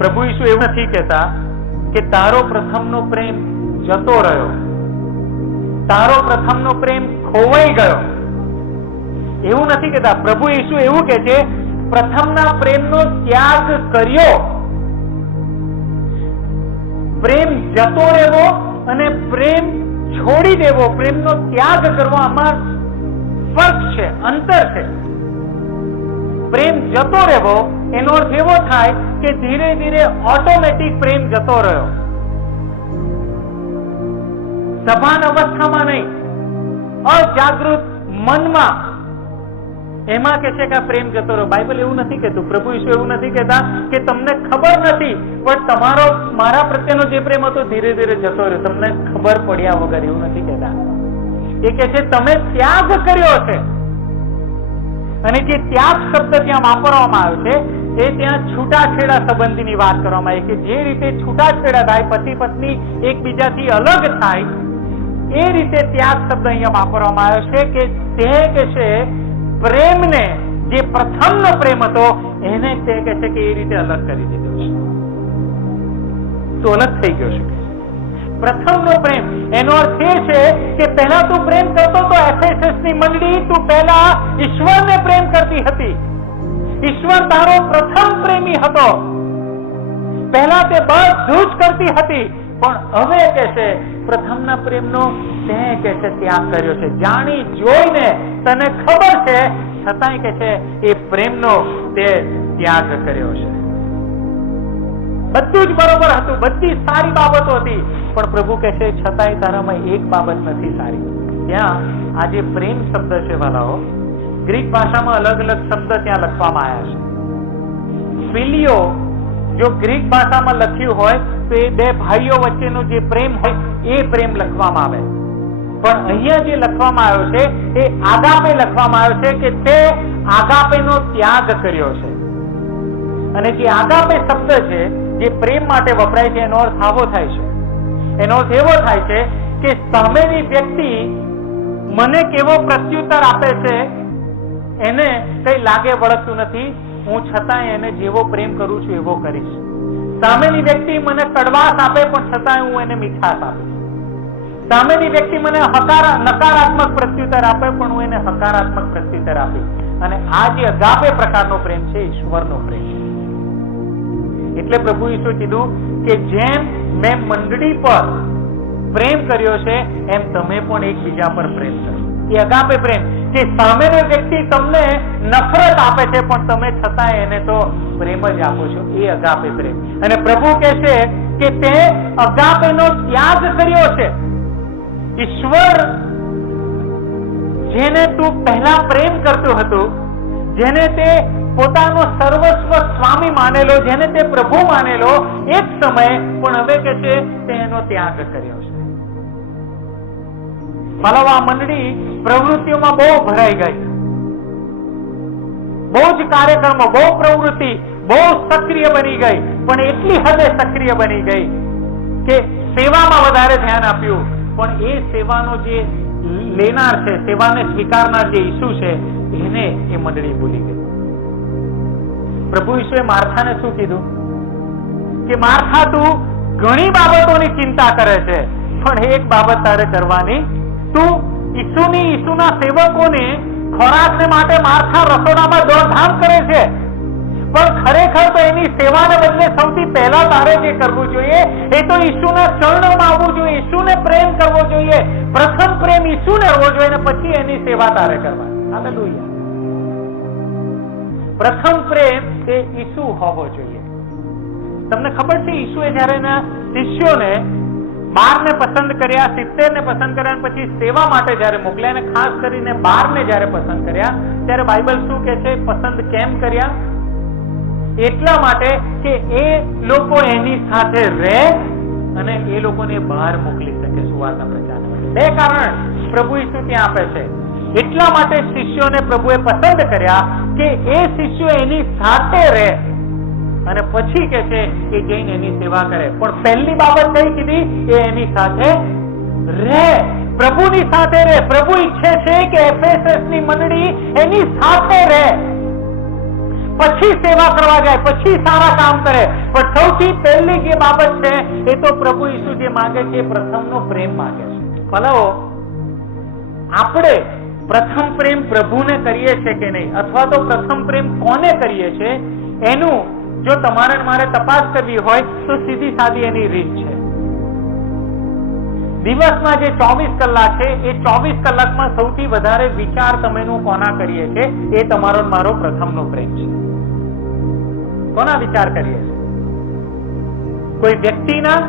પ્રભુ ઈસુ એવું નથી કહેતા કે તારો પ્રથમનો પ્રેમ જતો રહ્યો, તારો પ્રથમનો પ્રેમ ખોવાઈ ગયો, એવું નથી કહેતા. પ્રભુ ઈસુ એવું કહે છે પ્રથમના પ્રેમનો ત્યાગ કર્યો. પ્રેમ જતો રહેવો અને પ્રેમ છોડી દેવો, પ્રેમનો ત્યાગ કરવો, આમાં ફર્ક છે, અંતર છે. પ્રેમ જતો રહેવો એનો અર્થ એવો થાય કે ધીરે ધીરે ઓટોમેટિક પ્રેમ જતો રહ્યો, સભાન અવસ્થામાં નહીં, અજાગૃત મનમાં, એમાં કે છે કે આ પ્રેમ જતો રહ્યો. બાઇબલ એવું નથી કહેતું, પ્રભુ ઈસુ એવું નથી કહેતા કે તમને ખબર નથી પણ તમારો મારા પ્રત્યેનો જે પ્રેમ હતો ધીરે ધીરે જતો રહ્યો, તમને ખબર પડ્યા વગર, એવું નથી કહેતા. એ કહે છે તમે ત્યાગ કર્યો છે. અને જે ત્યાગ શબ્દ ત્યાં વાપરવામાં આવ્યો છે એ ત્યાં છૂટાછેડા સંબંધીની વાત કરવામાં આવી, કે જે રીતે છૂટાછેડા થાય, પતિ પત્ની એકબીજાથી અલગ થાય, એ રીતે ત્યાગ શબ્દ અહીંયા વાપરવામાં આવ્યો છે. કે તે કે છે પ્રેમને, જે પ્રથમનો પ્રેમ હતો એને તે કહે છે કે એ રીતે અલગ કરી દીધો છે, તો અલગ થઈ ગયો છે. પ્રથમનો પ્રેમ એનો અર્થ એ છે કે પહેલા તું પ્રેમ કરતો તો એફએસએસ ની મંડળી, તું પહેલા ઈશ્વરને પ્રેમ કરતી હતી, ઈશ્વર તારો પ્રથમ પ્રેમી હતો, પહેલા તે બધું જ કરતી હતી, પણ હવે કે છે પ્રથમના પ્રેમનો તે કે છે ત્યાગ કર્યો છે. જાણી જોઈને તને ખબર છે છતાંય કે છે એ પ્રેમનો તે ત્યાગ કર્યો છે. બધું જ બરોબર હતું, બધી સારી બાબતો હતી, પણ પ્રભુ કહે છે છતાંય તારામાં એક બાબત નથી સારી. ત્યાં આ જે પ્રેમ શબ્દ છે વાલાઓ, ગ્રીક ભાષામાં અલગ અલગ શબ્દ ત્યાં લખવામાં આવ્યા છે. ફિલિયો જો ગ્રીક ભાષામાં લખ્યું હોય તો એ બે ભાઈઓ વચ્ચેનો જે પ્રેમ હોય એ પ્રેમ લખવામાં આવે, પણ અહીંયા જે લખવામાં આવ્યો છે એ આગાપે લખવામાં આવ્યો છે, કે તે આગાપેનો ત્યાગ કર્યો છે. અને જે આગાપે શબ્દ છે જે પ્રેમ માટે વપરાય છે એનો અર્થ આવો થાય છે, એનો અર્થ એવો થાય છે કે સામેની વ્યક્તિ મને કેવો પ્રત્યુત્તર આપે છે એને કઈ લાગે વળગતું નથી, હું છતાંય એને જેવો પ્રેમ કરું છું એવો કરીશ. સામેની વ્યક્તિ મને કડવાશ આપે પણ છતાંય હું એને મીઠાશ આપીશ. સામેની વ્યક્તિ મને નકારાત્મક પ્રત્યુત્તર આપે પણ હું એને હકારાત્મક પ્રત્યુત્તર આપીશ. અને આ જે અગાપે પ્રકારનો પ્રેમ છે ઈશ્વરનો પ્રેમ છે. એટલે પ્રભુ ઈસુએ કીધું કે જેમ મેં મંડળી પર પ્રેમ કર્યો છે એમ તમે પણ એકબીજા પર પ્રેમ કરો. એ અગાપે પ્રેમ, કે સામેનો વ્યક્તિ તમને નફરત આપે છે પણ તમે છતાં એને તો પ્રેમ જ આપો છો, એ અગાપે પ્રેમ. અને પ્રભુ કહે છે કે તે અગાપેનો ત્યાગ કર્યો છે. ઈશ્વર જેને તું પહેલા પ્રેમ કરતો હતો, જેને તે પોતાનો સર્વસ્વ સ્વામી માનેલો, જેને તે પ્રભુ માનેલો એક સમય, પણ હવે કે છે તેનો ત્યાગ કર્યો છે. મતલબ આ મંડળી પ્રવૃત્તિઓમાં બહુ ભરાઈ ગઈ, બહુ જ કાર્યક્રમો, બહુ પ્રવૃત્તિ, બહુ સક્રિય બની ગઈ, પણ એટલી હદે સક્રિય બની ગઈ કે સેવામાં વધારે ધ્યાન આપ્યું, પણ એ સેવાનો જે લેનાર છે, સેવાને સ્વીકારનાર જે ઈસુ છે એને એ મંડળી ભૂલી ગઈ. પ્રભુ ઈસુએ માર્થાને શું કીધું કે માર્થા તું ઘણી બાબતોની ચિંતા કરે છે પણ એક બાબત તારે કરવાની, તું ઈસુના સેવકોને ખોરાકને માટે માર્થા રસોડામાં દોડધામ કરે છે, પણ ખરેખર તો એની સેવાને બદલે સૌથી પહેલા તારે જે કરવું જોઈએ એ તો ઈસુના ચરણોમાં આવવું જોઈએ, ઈસુને પ્રેમ કરવો જોઈએ, પ્રથમ પ્રેમ ઈસુને હોવો જોઈએ, અને પછી એની સેવા તારે કરવાની. હાલેલુયા. પ્રથમ પ્રેમ એ ઈસુ હોવો જોઈએ. તમને ખબર છે ઈસુએ જયારે એના શિષ્યોને 12 પસંદ કર્યા, 70 પસંદ કર્યા, અને પછી સેવા માટે જયારે મોકલ્યા, અને ખાસ કરીને 12 જયારે પસંદ કર્યા, ત્યારે બાઇબલ શું કહે છે? પસંદ કેમ કર્યા? એટલા માટે કે એ લોકો એની સાથે રહે અને એ લોકોને બહાર મોકલી શકે સુવાર્તા પ્રચાર માટે. 2 કારણ પ્રભુ ઈસુ ત્યાં આપે છે. એટલા માટે શિષ્યોને પ્રભુએ પસંદ કર્યા કે એ શિષ્યો એની સાથે રહે અને પછી કે છે કે જઈને એની સેવા કરે. પણ પહેલી બાબત કઈ કીધી? એ એની સાથે રહે, પ્રભુની સાથે રહે. પ્રભુ ઈચ્છે છે કે એફએસએસ ની મંડળી એની સાથે રહે, પછી સેવા કરવા જાય, પછી સારા કામ કરે. પણ સૌથી પહેલી જે બાબત છે એ તો પ્રભુ ઈસુ જે માંગે છે પ્રથમનો પ્રેમ માંગે છે. ભલો આપણે પ્રથમ પ્રેમ પ્રભુને કરીએ છીએ કે નહીં, અથવા તો પ્રથમ પ્રેમ કોને કરીએ છીએ, એનું જો તમારે મારે તપાસ કરવી હોય તો સીધી સાદી એની રીત છે. દિવસમાં જે 24 કલાક છે એ 24 કલાકમાં સૌથી વધારે વિચાર તમે કોના કરીએ છીએ? એ તમારો મારો પ્રથમનો પ્રેમ છે. કોના વિચાર કરીએ છીએ? કોઈ વ્યક્તિના?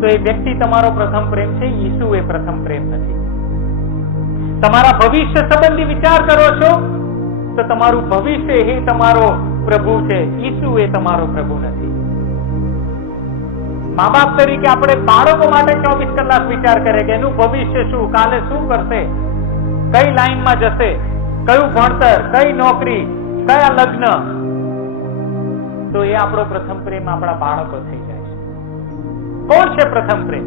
તો એ વ્યક્તિ તમારો પ્રથમ પ્રેમ છે, ઈસુ એ પ્રથમ પ્રેમ નથી. તમારા ભવિષ્ય સંબંધી વિચાર કરો છો તો તમારું ભવિષ્ય એ તમારો પ્રભુ છે, ઈસુ એ તમારો પ્રભુ નથી. મા બાપ તરીકે આપણે બાળકો માટે 24 કલાક વિચાર કરે કે એનું ભવિષ્ય શું, કાલે શું કરશે, કઈ લાઈનમાં જશે, કયું ભણતર, કઈ નોકરી, કયા લગ્ન. તો એ આપણો પ્રથમ પ્રેમ આપણા બાળકો થઈ જાય છે. કોણ છે પ્રથમ પ્રેમ?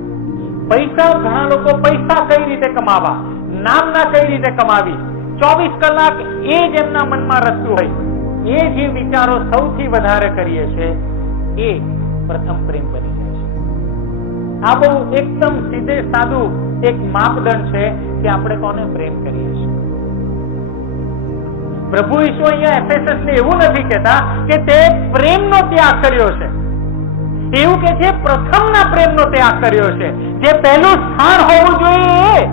પૈસા. ઘણા લોકો પૈસા કઈ રીતે કમાવા, નામના કઈ રીતે કમાવી, 24 કલાક એ જ એમના મનમાં રસતું હોય, એ જે વિચારો સૌથી વધારે કરીએ છે એ પ્રથમ પ્રેમ બની જાય છે. આ બહુ એકદમ સીધે સાદું એક માપદંડ છે કે આપણે કોને પ્રેમ કરીએ છીએ. પ્રભુ ઈસુ અહીંયા એફએસએસ ને એવું નથી કહેતા કે તે પ્રેમનો ત્યાગ કર્યો છે, એવું કે છે પ્રથમના પ્રેમનો ત્યાગ કર્યો છે. જે પહેલું સ્થાન હોવું જોઈએ એ.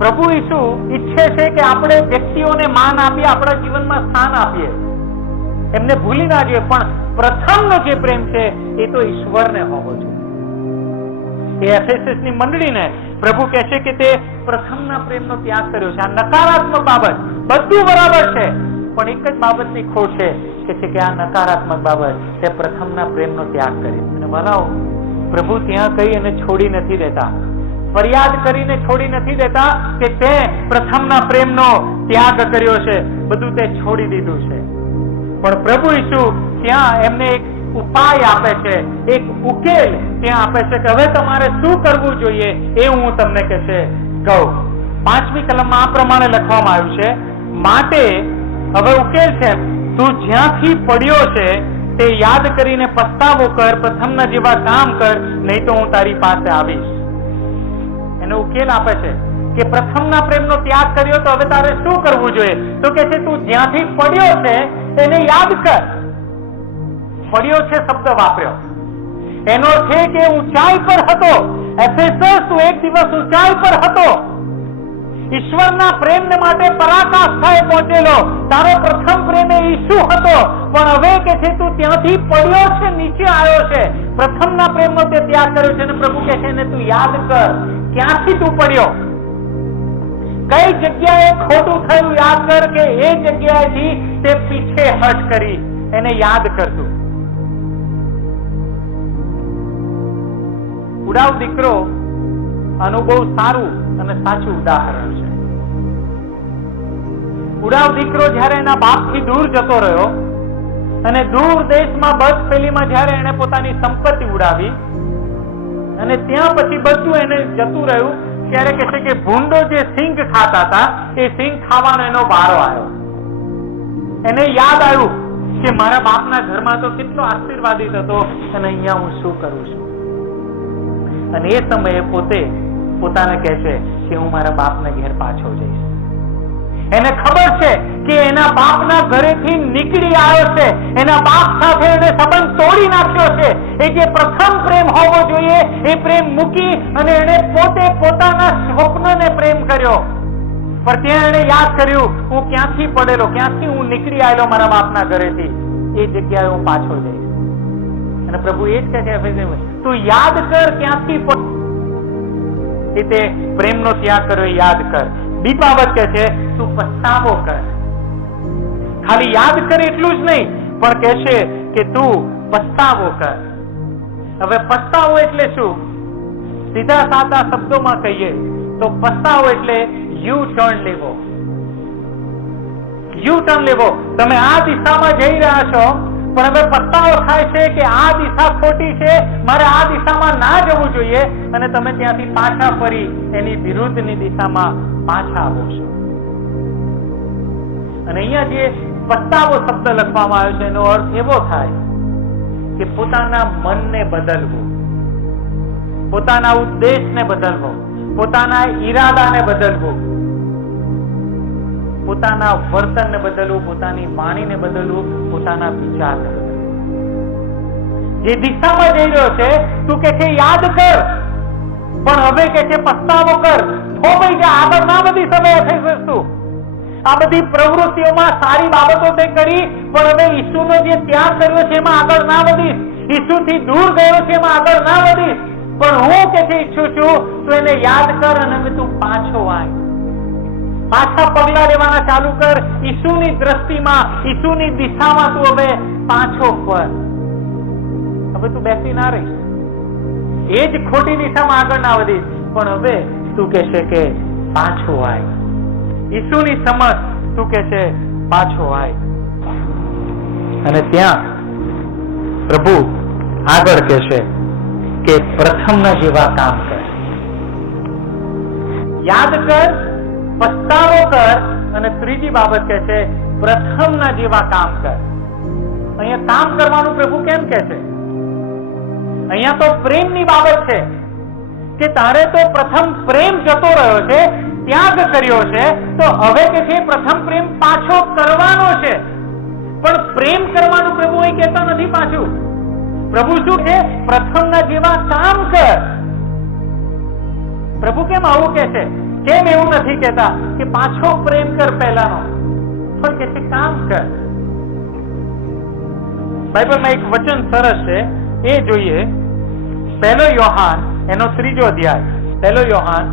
પ્રભુ ઈસુ ઈચ્છે છે કે આપણે વ્યક્તિઓને માન આપીએ, આપણા જીવનમાં સ્થાન આપીએ, એમને ભૂલી ના જઈએ. પણ પ્રથમનો જે પ્રેમ છે એ તો ઈશ્વરને હોવો જોઈએ. એ એફએસએસ ની મંડળીને પ્રભુ કહે છે કે તે પ્રથમના પ્રેમનો ત્યાગ કર્યો છે. આ નકારાત્મક બાબત બધું બરાબર છે, પણ એક જ બાબતની ખોટ છે કે આ નકારાત્મક બાબત, તે પ્રથમના પ્રેમનો ત્યાગ કર્યો. અને ભલાઓ પ્રભુ ત્યાં કઈ એને છોડી નથી દેતા, ફરિયાદ કરીને છોડી નથી દેતા કે તે પ્રથમના પ્રેમનો ત્યાગ કર્યો છે, બધું તે છોડી દીધું છે. પણ પ્રભુ ઈસુ ત્યાં એમને એક ઉપાય આપે છે, એક ઉકેલ ત્યાં આપે છે કે હવે તમારે શું કરવું જોઈએ એ હું તમને કહે કહું. 5મી કલમમાં આ પ્રમાણે લખવામાં આવ્યું છે, માટે હવે ઉકેલ છે, તું જ્યાંથી પડ્યો છે તે યાદ કરીને પસ્તાવો કર, પ્રથમના જેવા કામ કર, નહીં તો હું તારી પાસે આવીશ. એનો ઉકેલ આપે છે કે પ્રથમના પ્રેમનો ત્યાગ કર્યો તો હવે તારે શું કરવું જોઈએ? તો કે છે તું જ્યાંથી પડ્યો છે એને યાદ કર. પડ્યો છે શબ્દ વાપર્યો, એનો છે કે ઊંચાઈ પર હતો. એફેસસ, તું એક દિવસ ઊંચાઈ પર હતો, ઈશ્વરના પ્રેમને માટે પરાકાષ્ઠાએ પહોંચેલો. તારો પ્રથમ પ્રેમ એ ઈસુ હતો, પણ હવે કે છે તું ત્યાંથી પડ્યો છે, નીચે આવ્યો છે, પ્રથમના પ્રેમનો તે ત્યાગ કર્યો છે. અને પ્રભુ કહે છે એને તું યાદ કર, ક્યાંથી તું પડ્યો, કઈ જગ્યાએ ખોટું થયું યાદ કર, કે એ જગ્યાએથી તે પીછે હટ કરી, એને યાદ કરતું. ઉડાવ દીકરો આનું બહુ સારું અને સાચું ઉદાહરણ છે. ઉડાવ દીકરો જયારે એના બાપથી દૂર જતો રહ્યો અને દૂર દેશમાં બસપેલીમાં જયારે એને પોતાની સંપત્તિ ઉડાવી અને ત્યાં પછી બધું એને જતું રહ્યું, ત્યારે કહે છે કે ભૂંડો જે સિંગ ખાતા હતા એ સિંગ ખાવાનો એનો વારો આવ્યો. એને યાદ આવ્યું કે મારા બાપના ઘરમાં તો કેટલો આશીર્વાદિત હતો અને અહીંયા હું શું કરું છું. અને એ સમયે પોતાને કહે છે કે હું મારા બાપના ઘેર પાછો જઈશ. એને ખબર છે કે એના બાપના ઘરેથી નીકળી આવ્યો છે, એના બાપ સાથે એને સંબંધ તોડી નાખ્યો છે. એ જે પ્રથમ પ્રેમ હોવો જોઈએ એ પ્રેમ મૂકી અને એને પોતે પોતાના સ્વપ્નને પ્રેમ કર્યો. પણ ત્યાં એને યાદ કર્યું હું ક્યાંથી પડેલો, ક્યાંથી હું નીકળી આવેલો મારા બાપના ઘરેથી, એ જગ્યાએ હું પાછો જઈશ. અને પ્રભુ એ જ કહે છે તું યાદ કર ક્યાંથી તે પ્રેમનો ત્યાગ કર્યો એ યાદ કર. બીજી બાબત કહે છે તું પસ્તાવો કર. ખાલી યાદ કર એટલું જ નહીં, પણ કહે છે કે તું પસ્તાવો કર. હવે પસ્તાવો એટલે શું? સીધા સાદા શબ્દોમાં કહીએ તો પસ્તાવો એટલે યુ ટર્ન લેવો. યુ ટર્ન લેવો. તમે આ દિશામાં જઈ રહ્યા છો, પણ હવે પસ્તાવો થાય છે કે આ દિશા ખોટી છે, મારે આ દિશામાં ના જવું જોઈએ, અને તમે ત્યાંથી પાછા ફરી એની વિરુદ્ધની દિશામાં પાછા આવો છો. અને અહીંયા જે પસ્તાવો શબ્દ લખવામાં આવ્યો છે એનો અર્થ એવો થાય કે પોતાના મનને બદલવું, પોતાના ઉદ્દેશને બદલવો, પોતાના ઈરાદાને બદલવું, પોતાના વર્તનને બદલવું, પોતાની વાણીને બદલવું, પોતાના વિચારને બદલવું. જે દિશામાં જઈ રહ્યો છે તું કે છે યાદ કર, પણ હવે કે છે પસ્તાવો કર, થોભાઈ જા, આગળ ના વધી સમય થઈ શકતું. આ બધી પ્રવૃત્તિઓમાં સારી બાબતો તે કરી, પણ હવે ઈસુનો જે ત્યાગ કર્યો છે એમાં આગળ ના વધીશ, ઈસુથી દૂર ગયો છે એમાં આગળ ના વધીશ. પણ હું કે છે ઈચ્છું છું તો એને યાદ કર અને હવે તું પાછો આય, પાછા પગલા લેવાના ચાલુ કર. ઈસુની દ્રષ્ટિમાં, ઈસુની દિશામાં તું હવે પાછો ફર. હવે તું બેસી ના રહીશ, એ જ ખોટી દિશામાં આગળ ના વધીશ, પણ હવે તું કે છે કે પાછો આય. ઈસુની સમજ તું કે છે પાછો આય. અને ત્યાં પ્રભુ આગળ કે છે કે પ્રથમના જેવા કામ કર. યાદ કર, પસ્તાવો કર, અને ત્રીજી બાબત કે છે પ્રથમના જેવા કામ કર. અહીંયા કામ કરવાનું પ્રભુ કેમ કે છે? અહીંયા તો પ્રેમની બાબત છે કે તારે તો પ્રથમ પ્રેમ જતો રહ્યો છે, ત્યાગ કર્યો છે, તો હવે કે છે પ્રથમ પ્રેમ પાછો કરવાનો છે. પણ પ્રેમ કરવાનું પ્રભુ અહીં કહેતા નથી. પાછું પ્રભુ શું છે? પ્રથમના જેવા કામ કર. પ્રભુ કેમ આવું કે છે? કેમ એવું નથી કહેતા કે પાછો પ્રેમ કર પહેલાનો, પણ કે છે કામ કર. બાઇબલમાં એક વચન સરસ છે, એ જોઈએ. 1 યોહાન એનો 3 અધ્યાય, 1 યોહાન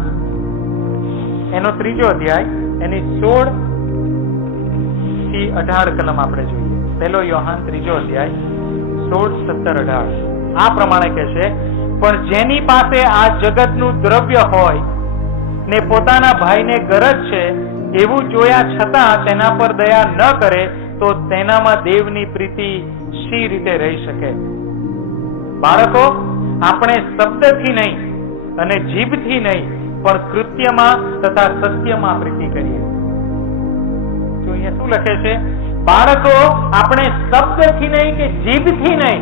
એનો 3 અધ્યાય એની 16 થી 18 કલમ આપણે જોઈએ. 1 યોહાન 3 અધ્યાય 16, 17, 18 આ પ્રમાણે કહે છે, પણ જેની પાસે આ જગતનું દ્રવ્ય હોય ને પોતાના ભાઈને ગરજ છે એવું જોયા છતાં તેના પર દયા ન કરે તો તેનામાં દેવની પ્રીતિ શી રીતે રહી શકે? બાળકો, આપણે શબ્દથી નહીં અને જીભથી નહીં પણ કૃત્યમાં તથા સત્યમાં પ્રીતિ કરીએ. તો અહીંયા શું લખે છે? બાળકો, આપણે શબ્દથી નહીં કે જીભથી નહીં,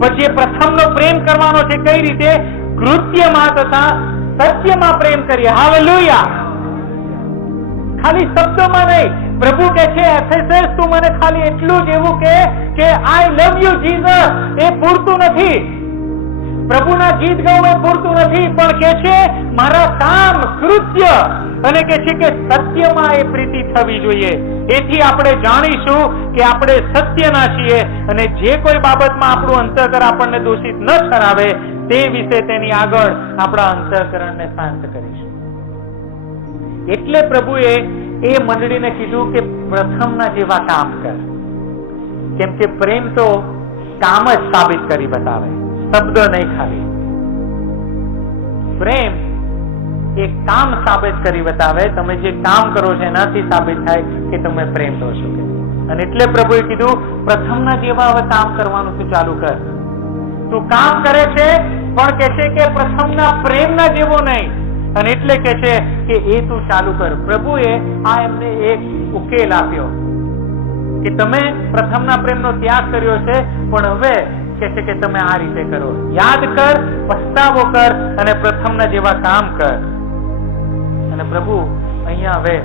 પણ જે પ્રથમનો પ્રેમ કરવાનો છે કઈ રીતે? કૃત્યમાં તથા સત્યમાં પ્રેમ કરીએ. હાલેલુયા! ખાલી શબ્દોમાં નહીં. પ્રભુ કે છે એફેસસ, તું મને ખાલી એટલું જ એવું કે આઈ લવ યુ જીસસ, એ પૂરતું નથી. પ્રભુના ગીત ગાવું એ પૂરતું નથી, પણ કે છે મારા કામ, કૃત્ય, અને કે છે કે સત્યમાં એ પ્રીતિ થવી જોઈએ. એથી આપણે જાણીશું કે આપણે સત્યના છીએ, અને જે કોઈ બાબતમાં આપણું અંતઃકરણ આપણને દોષિત ન ઠરાવે તે વિશે તેની આગળ આપણા અંતઃકરણને શાંત કરીશું. એટલે પ્રભુએ એ મંડળીને કીધું કે પ્રથમના જેવા કામ કર. કેમ કે પ્રેમ તો કામ જ સાબિત કરી બતાવે, શબ્દ નહીં ખાલી. પ્રેમ એ કામ સાબિત કરી બતાવે. તમે જે કામ કરો છો એનાથી સાબિત થાય કે તમે પ્રેમ દો છો. અને એટલે પ્રભુએ કીધું પ્રથમના જેવા હવે કામ કરવાનું તું ચાલુ કર. તું કામ કરે છે પણ કે છે કે પ્રથમના પ્રેમના જેવો નહીં, અને એટલે કે છે કે એ તું ચાલુ કર. પ્રભુએ આ એમને એક ઉકેલ આપ્યો કે તમે પ્રથમના પ્રેમનો ત્યાગ કર્યો છે, પણ હવે કે છે કે તમે આ રીતે કરો. યાદ કર, પસ્તાવો કર અને પ્રથમના જેવા કામ કર. અને પ્રભુ અહીંયા હવે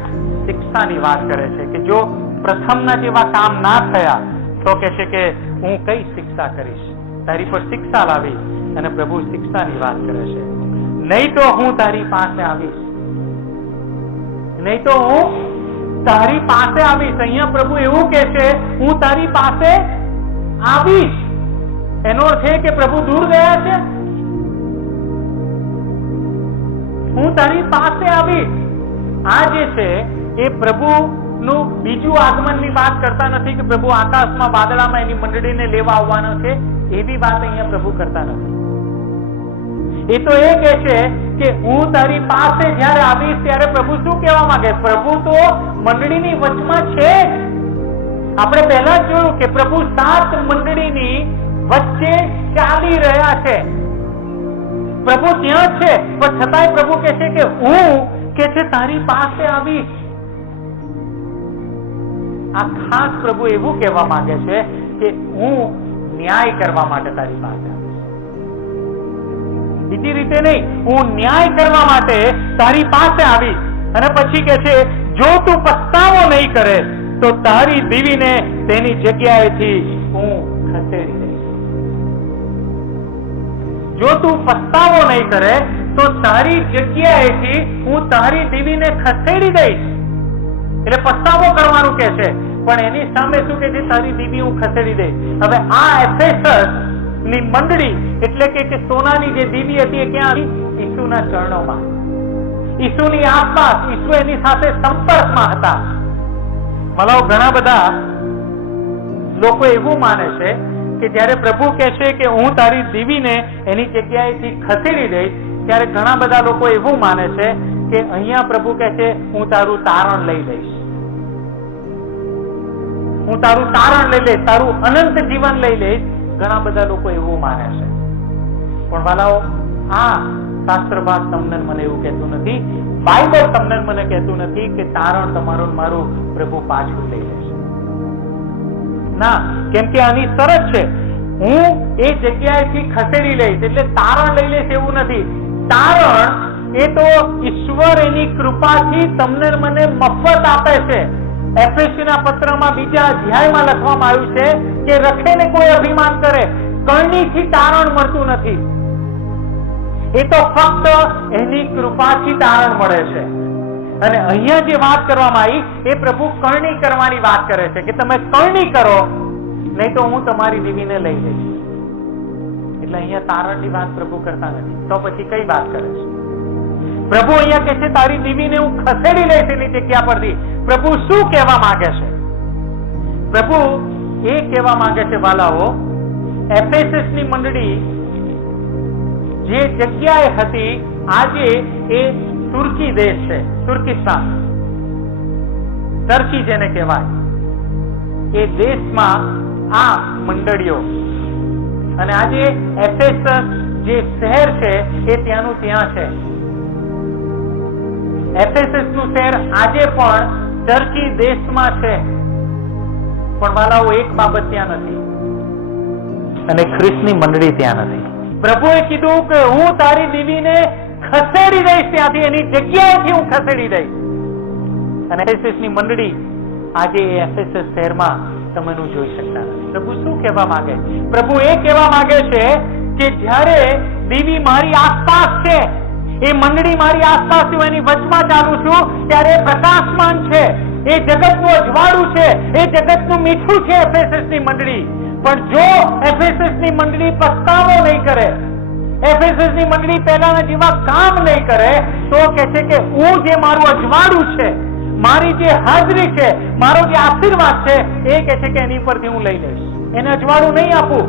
શિક્ષાની વાત કરે છે કે જો પ્રથમના જેવા કામ ના થયા તો કે છે કે હું કઈ શિક્ષા કરીશ, તારી પર શિક્ષા લાવી. અને પ્રભુ શિક્ષાની વાત કરે છે. નહીં તો હું તારી પાસે આવીશ, નહીં તો હું તારી પાસે આવીશ. અહીંયા પ્રભુ એવું કે છે હું તારી પાસે આવીશ. એનો અર્થ છે કે પ્રભુ દૂર ગયા છે? હું તારી પાસે આવીશ. આ જે છે એ પ્રભુનું બીજું આગમનની વાત કરતા નથી કે પ્રભુ આકાશમાં વાદળામાં એની મંડળીને લેવા આવવાનો છે, એવી વાત અહીંયા પ્રભુ કરતા નથી. એ તો એ કહે છે કે હું તારી પાસે જ્યારે આવીશ ત્યારે પ્રભુ શું કહેવા માંગે? પ્રભુ તો મંડળીની વચમાં છે. આપણે પહેલા જ જોયું કે પ્રભુ 7 મંડળીની વચ્ચે ચાલી રહ્યા છે. પ્રભુ ત્યાં છે, પણ છતાંય પ્રભુ કહે છે કે હું કે છે તારી પાસે આવીશ. આ ખાસ પ્રભુ એવું કહેવા માંગે છે કે હું ન્યાય કરવા માટે તારી પાસે આવીશ. બીજી રીતે નહીં, હું ન્યાય કરવા માટે તારી પાસે આવીશ. અને પછી કહે છે જો તું પસ્તાવો નહીં કરે તો તારી દીવીને તેની જગ્યાએથી હું ખસેડી દઈશ. જો તું પસ્તાવો નહીં કરે તો તારી જગ્યાએથી હું તારી દીવીને ખસેડી દઈશ. એટલે પસ્તાવો કરવાનું કે છે, પણ એની સામે શું કે છે? તારી દીવી હું ખસેડી દઈશ. હવે આ એફેસસ ની મંડળી એટલે કે સોનાની જે દીવી હતી એ ક્યાં આવી? ઈસુના ચરણોમાં, ઈસુની આસપાસ, ઈસુ એની સાથે સંપર્કમાં હતા. મલાઓ ઘણા બધા લોકો એવું માને છે કે જ્યારે પ્રભુ કહે છે કે હું તારી દીવીને એની જગ્યાએથી ખસેડી દઈશ, ત્યારે ઘણા બધા લોકો એવું માને છે કે અહીંયા પ્રભુ કહે છે હું તારું તારણ લઈ લઈશ, હું તારું તારણ લઈ લઈશ, તારું અનંત જીવન લઈ લઈશ. ઘણા બધા લોકો એવું માને છે. પણ વાલાઓ, આ શાસ્ત્ર ભાગ તમને મને એવું કહેતું નથી, બાઇબલ તમને મને કહેતું નથી કે તારણ તમારું મારું પ્રભુ પાછું લઈ લેશે. ના, કેમ કે આની શરત છે હું એ જગ્યાએથી ખસેડી લઈશ, એટલે તારણ લઈ લઈશ એવું નથી. તારણ એ તો ઈશ્વર એની કૃપાથી તમને મને મફત આપે છે. એફેસીના પત્રમાં 2 અધ્યાયમાં લખવામાં આવ્યું છે કે રખેને કોઈ અભિમાન કરે, કરણીથી તારણ મળતું નથી. એ તો ફક્ત એની કૃપાથી તારણ મળે છે. અને અહીંયા જે વાત કરવામાં આવી એ પ્રભુ કરણી કરવાની વાત કરે છે કે તમે કરણી કરો, નહીં તો હું તમારી દીવીને લઈ લઈશ. એટલે અહીંયા તારણની વાત પ્રભુ કરતા નથી. તો પછી કઈ વાત કરે છે પ્રભુ? અહીંયા કહે છે તારી દીવીને હું ખસેડી લઈશ એની જગ્યા પરથી. પ્રભુ શું કહેવા માંગે છે? પ્રભુ એ કહેવા માંગે છે વાલાઓ, એફેસસની મંડળી જે જગ્યાએ હતી આજે એ તુર્કી દેશ છે, તુર્કિસ્તાન, ટર્કી જેને કહેવાય, એ દેશમાં આ મંડળીઓ, અને આજે એફેસસ જે શહેર છે એ ત્યાંનું ત્યાં છે. એફેસસ નું શહેર આજે પણ ટર્કી દેશમાં છે. પણ વાલાઓ, એક બાબત ત્યાં નથી, અને ખ્રિસ્તની મંડળી ત્યાં નથી. પ્રભુએ કીધું કે હું તારી દીવીને ખસેડી દઈશ, ત્યાંથી એની જગ્યાએથી હું ખસેડી દઈશ. અને એફેસસની મંડળી આજે એફેસસ શહેરમાં તમે જોઈ શકતા નથી. પ્રભુ શું કહેવા માંગે? પ્રભુ એ કહેવા માંગે છે કે જ્યારે દીવી મારી આસપાસ છે, એ મંડળી મારી આસપાસ છું, એની વચમાં ચાલુ છું, ત્યારે પ્રકાશમાન છે, એ જગતનું અજવાળું છે, એ જગતનું મીઠું છે એફેસસની મંડળી. પણ જો એફેસસની મંડળી પસ્તાવો નહીં કરે, એફેસસની મંડળી પહેલાના જેવા કામ નહીં કરે, તો કહે છે કે હું જે મારું અજવાળું છે, મારી જે હાજરી છે, મારો જે આશીર્વાદ છે, એ કહે છે કે એની પરથી હું લઈ લઈશ, એને અજવાળું નહીં આપું.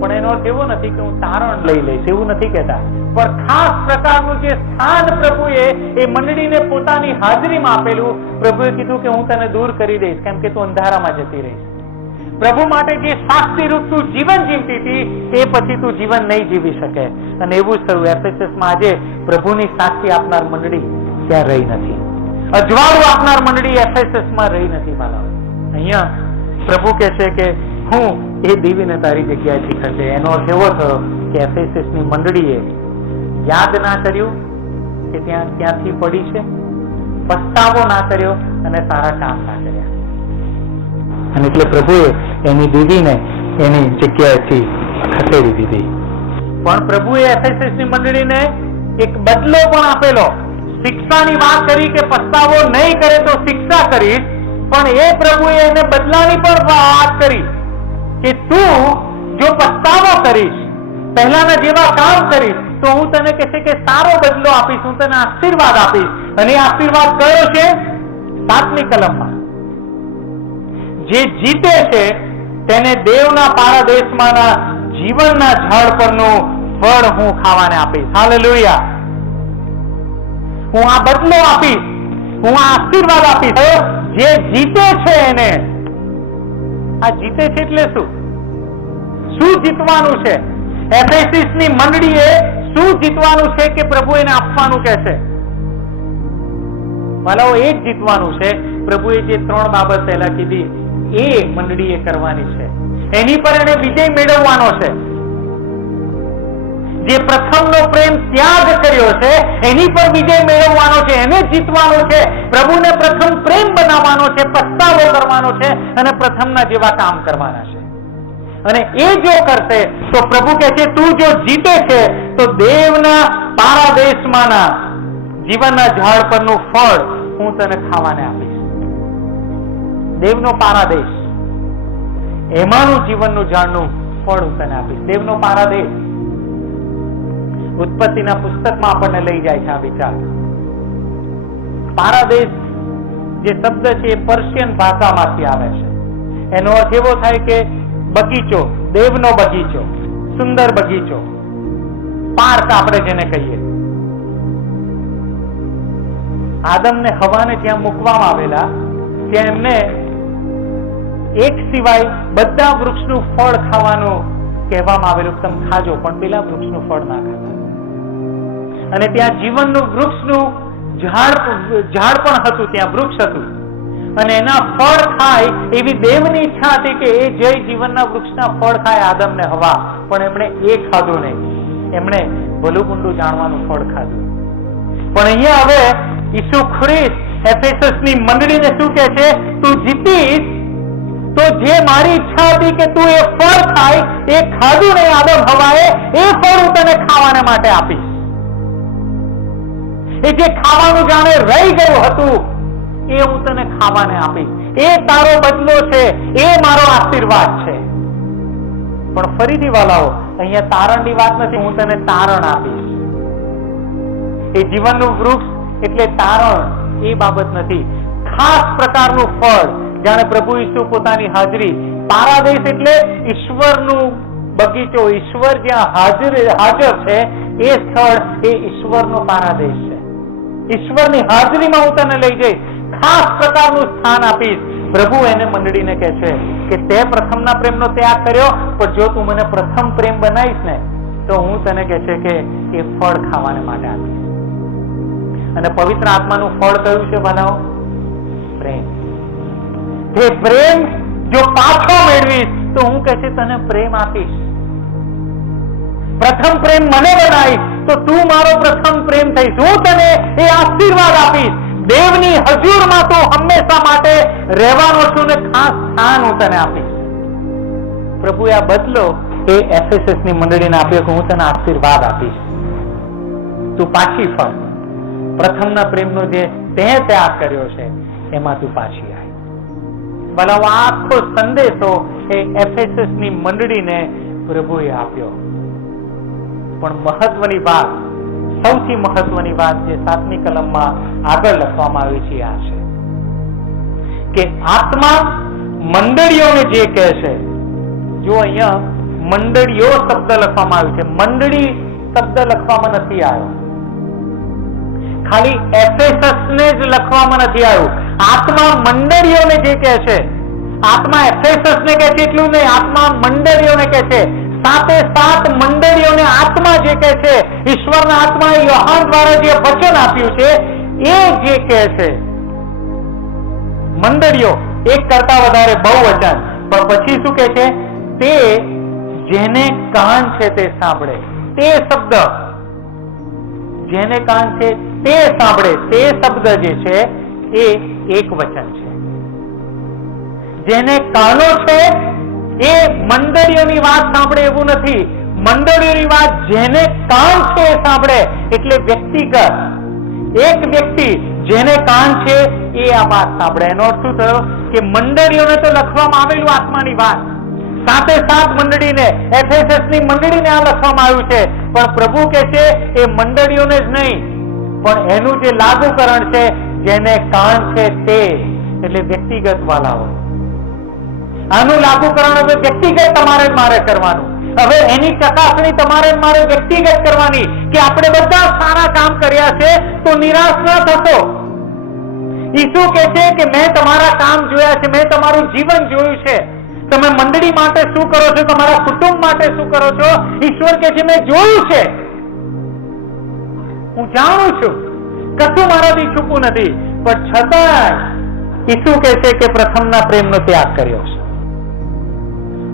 પણ એનો અર્થ એવો નથી કે હું તારણ લઈ લઈશ, એવું નથી કહેતા. પણ ખાસ પ્રકારનું જે સ્થાન પ્રભુએ એ મંડળીને પોતાની હાજરીમાં આપેલું, પ્રભુએ કીધું કે હું તને દૂર કરી દઈશ, કેમ કે તું અંધારામાં જતી રહીશ. પ્રભુ માટે જે શાસ્ત્રી રૂપ તું જીવન જીવતી હતી એ પછી તું જીવન નહીં જીવી શકે. અને એવું જ થયું એફેસસમાં. આજે પ્રભુની સાક્ષી આપનાર મંડળી ત્યાં રહી નથી, અજવાળું આપનાર મંડળી એફેસસમાં રહી નથી. મારા અહીંયા પ્રભુ કહે છે કે હું એ દીવીને તારી જગ્યાએથી ખસે. એનો અર્થ એવો થયો કે એફેસસની મંડળીએ યાદ ના કર્યું કે ત્યાંથી પડી છે, પસ્તાવો ના કર્યો અને સારા કામ ના કર્યા. અને એટલે પ્રભુએ એની દીવીને એની જગ્યાએથી ખસેડી દીધી. પણ પ્રભુએ એફેસસની મંડળીને એક બદલો પણ આપેલો. શિક્ષાની વાત કરી કે પસ્તાવો નહીં કરે તો શિક્ષા કરીશ, પણ એ પ્રભુએ એને બદલાની પણ વાત કરી કે તું જો પસ્તાવો કરીશ, પહેલાના જેવા કામ કરીશ, તો હું તને કહેશે કે સારો બદલો આપીશ, હું તને આશીર્વાદ આપીશ. અને આશીર્વાદ કયો છે? 7મી કલમમાં જે જીતે છે તેને દેવના પારાદેશમાંના જીવનના ઝાડ પરનું ફળ હું ખાવાને આપીશ. હાલેલુયા. હું આ બદલો આપીશ, હું આ આશીર્વાદ આપીશ. જે જીતે છે એને. આ જીતે છે એટલે શું જીતવાનું છે? એફેસસની મંડળીએ શું જીતવાનું છે કે પ્રભુ એને આપવાનું કહે છે? ભલાઓ એ જ જીતવાનું છે. પ્રભુએ જે 3 બાબત પહેલા કીધી એ મંડળીએ કરવાની છે. એની પર એને વિજય મેળવવાનો છે. જે પ્રથમનો પ્રેમ ત્યાગ કર્યો છે એની પર વિજય મેળવવાનો છે, એને જીતવાનો છે. પ્રભુને પ્રથમ પ્રેમ બનાવવાનો છે, પસ્તાવો કરવાનો છે અને પ્રથમના જેવા કામ કરવાના છે. અને એ જો કરશે તો પ્રભુ કહે છે તું જો જીતે છે તો દેવના પારાદેશમાંના જીવનના ઝાડ પરનું ફળ હું તને ખાવાને આપીશ. દેવનો પારાદેશ, એમાંનું જીવનનું ઝાડનું ફળ હું તને આપીશ. દેવનો પારાદેશ ઉત્પત્તિના પુસ્તકમાં આપણને લઈ જાય છે આ વિચાર. પારાદેશ જે શબ્દ છે એ પર્શિયન ભાષામાંથી આવે છે. એનો અર્થ એવો થાય કે બગીચો, દેવનો બગીચો, સુંદર બગીચો, પાર્ક આપણે જેને કહીએ. આદમને હવાને જ્યાં મૂકવામાં આવેલા ત્યાં એમને એક સિવાય બધા વૃક્ષનું ફળ ખાવાનું કહેવામાં આવેલું, તમે ખાજો પણ પેલા વૃક્ષનું ફળ ના ખાતા. અને ત્યાં જીવનનું વૃક્ષનું ઝાડ પણ હતું, ત્યાં વૃક્ષ હતું અને એના ફળ ખાય એવી દેવની ઈચ્છા હતી કે એ જય જીવનના વૃક્ષના ફળ ખાય આદમ ને હવા. પણ એમણે એ ખાધું નહીં, એમણે ભલું ઊંડું જાણવાનું ફળ ખાધું. પણ અહીંયા હવે ઈસુ ખ્રિસ્ત એફેસસની મંડળીને શું કહે છે? તું જીતીશ તો જે મારી ઈચ્છા હતી કે તું એ ફળ ખાય, એ ખાધું નહીં આદમ હવાએ, એ ફળ હું તને ખાવાને માટે આપીશ. એ જે ખાવાનું જાણે રહી ગયું હતું એ હું તને ખાવાને આપીશ. એ તારો બદલો છે, એ મારો આશીર્વાદ છે. પણ ફરીથી વાલાઓ, અહીંયા તારણની વાત નથી, હું તને તારણ આપીશ. એ જીવનનું વૃક્ષ એટલે તારણ એ બાબત નથી. ખાસ પ્રકારનું ફળ, જાણે પ્રભુ ઈસુ પોતાની હાજરી, પારાદેશ એટલે ઈશ્વરનું બગીચો, ઈશ્વર જ્યાં હાજર છે એ સ્થળ એ ઈશ્વરનો પારાદેશ છે. ઈશ્વરની હાજરીમાં હું તને લઈ જઈશ, ખાસ પ્રકારનું સ્થાન આપીશ. પ્રભુ એને મંડળીને કહે છે કે તે પ્રથમના પ્રેમનો ત્યાગ કર્યો, પણ જો તું મને પ્રથમ પ્રેમ બનાવીશ ને તો હું તને કહે છે કે એ ફળ ખાવાને માટે આપીશ. અને પવિત્ર આત્માનું ફળ કયું છે બનાવો? પ્રેમ. તે પ્રેમ જો પાછો મેળવીશ તો હું કહે છે તને પ્રેમ આપીશ. પ્રથમ પ્રેમ મને બનાવીશ તો તું મારો પ્રથમ પ્રેમ થઈશ. હું તને એ આશીર્વાદ આપીશ. દેવની હજુરમાં તું હંમેશા માટે રહેવાનો છું ને ખાસ સ્થાન હું તને આપીશ. પ્રભુએ આ બદલો એ એફેસસની મંડળીને આપ્યો કે હું તને આશીર્વાદ આપીશ. તું પાછી ફર. પ્રથમના પ્રેમનો જે તે ત્યાગ કર્યો છે એમાં તું પાછી આવી. ભલા આખો સંદેશો એ એફેસસની મંડળીને પ્રભુએ આપ્યો. પણ મહત્વની વાત, સૌથી મહત્વની વાત જે 7મી કલમમાં આગળ લખવામાં આવી છે આ છે કે આત્મા મંડળીઓને જે કહે છે. જો અહીંયા મંડળીઓ શબ્દ લખવામાં આવ્યું છે, મંડળી શબ્દ લખવામાં નથી આવ્યો. ખાલી એફેસસને જ લખવામાં નથી આવ્યું. આત્મા મંડળીઓને જે કહે છે, આત્મા એફેસસને કહે છે એટલું નહીં, આત્મા મંડળીઓને કહે છે. 7 મંડળીઓને આત્મા જે કહે છે, ઈશ્વરના આત્માએ યોહાન દ્વારા જે વચન આપ્યું છે એ જે કહે છે. મંડળીઓ એક કરતા વધારે બહુવચન, પણ પછી શું કહે છે? તે જેને કાન છે તે સાંભળે. તે શબ્દ જેને કાન છે તે સાંભળે, તે શબ્દ જે છે એ એક વચન છે. જેને કાનો છે એ મંડળીઓની વાત સાંભળે એવું નથી. મંડળીઓની વાત જેને કાન છે એ સાંભળે, એટલે વ્યક્તિગત એક વ્યક્તિ જેને કાન છે એ આ વાત સાંભળે. એનો અર્થ શું થયો કે મંડળીઓને તો લખવામાં આવેલું આત્માની વાત, 7 મંડળીને, એફેસસની મંડળીને આ લખવામાં આવ્યું છે. પણ પ્રભુ કહે છે એ મંડળીઓને જ નહીં, પણ એનું જે લાગુકરણ છે જેને કાન છે તે, એટલે વ્યક્તિગત વાલાઓ. આનું લાગુકરણ હવે વ્યક્તિગત તમારે મારે કરવાનું. હવે એની ચકાસણી તમારે મારે વ્યક્તિગત કરવાની કે આપણે બધા સારા કામ કર્યા છે તો નિરાશ ન થશો. ઈસુ કહે છે કે મેં તમારા કામ જોયા છે, મેં તમારું જીવન જોયું છે, તમે મંડળી માટે શું કરો છો, તમારા કુટુંબ માટે શું કરો છો. ઈશ્વર કહે છે મેં જોયું છે, હું જાણું છું, કશું મારાથી છુપું નથી. પણ છતાં ઈસુ કહે છે કે પ્રથમના પ્રેમનો ત્યાગ કર્યો છે.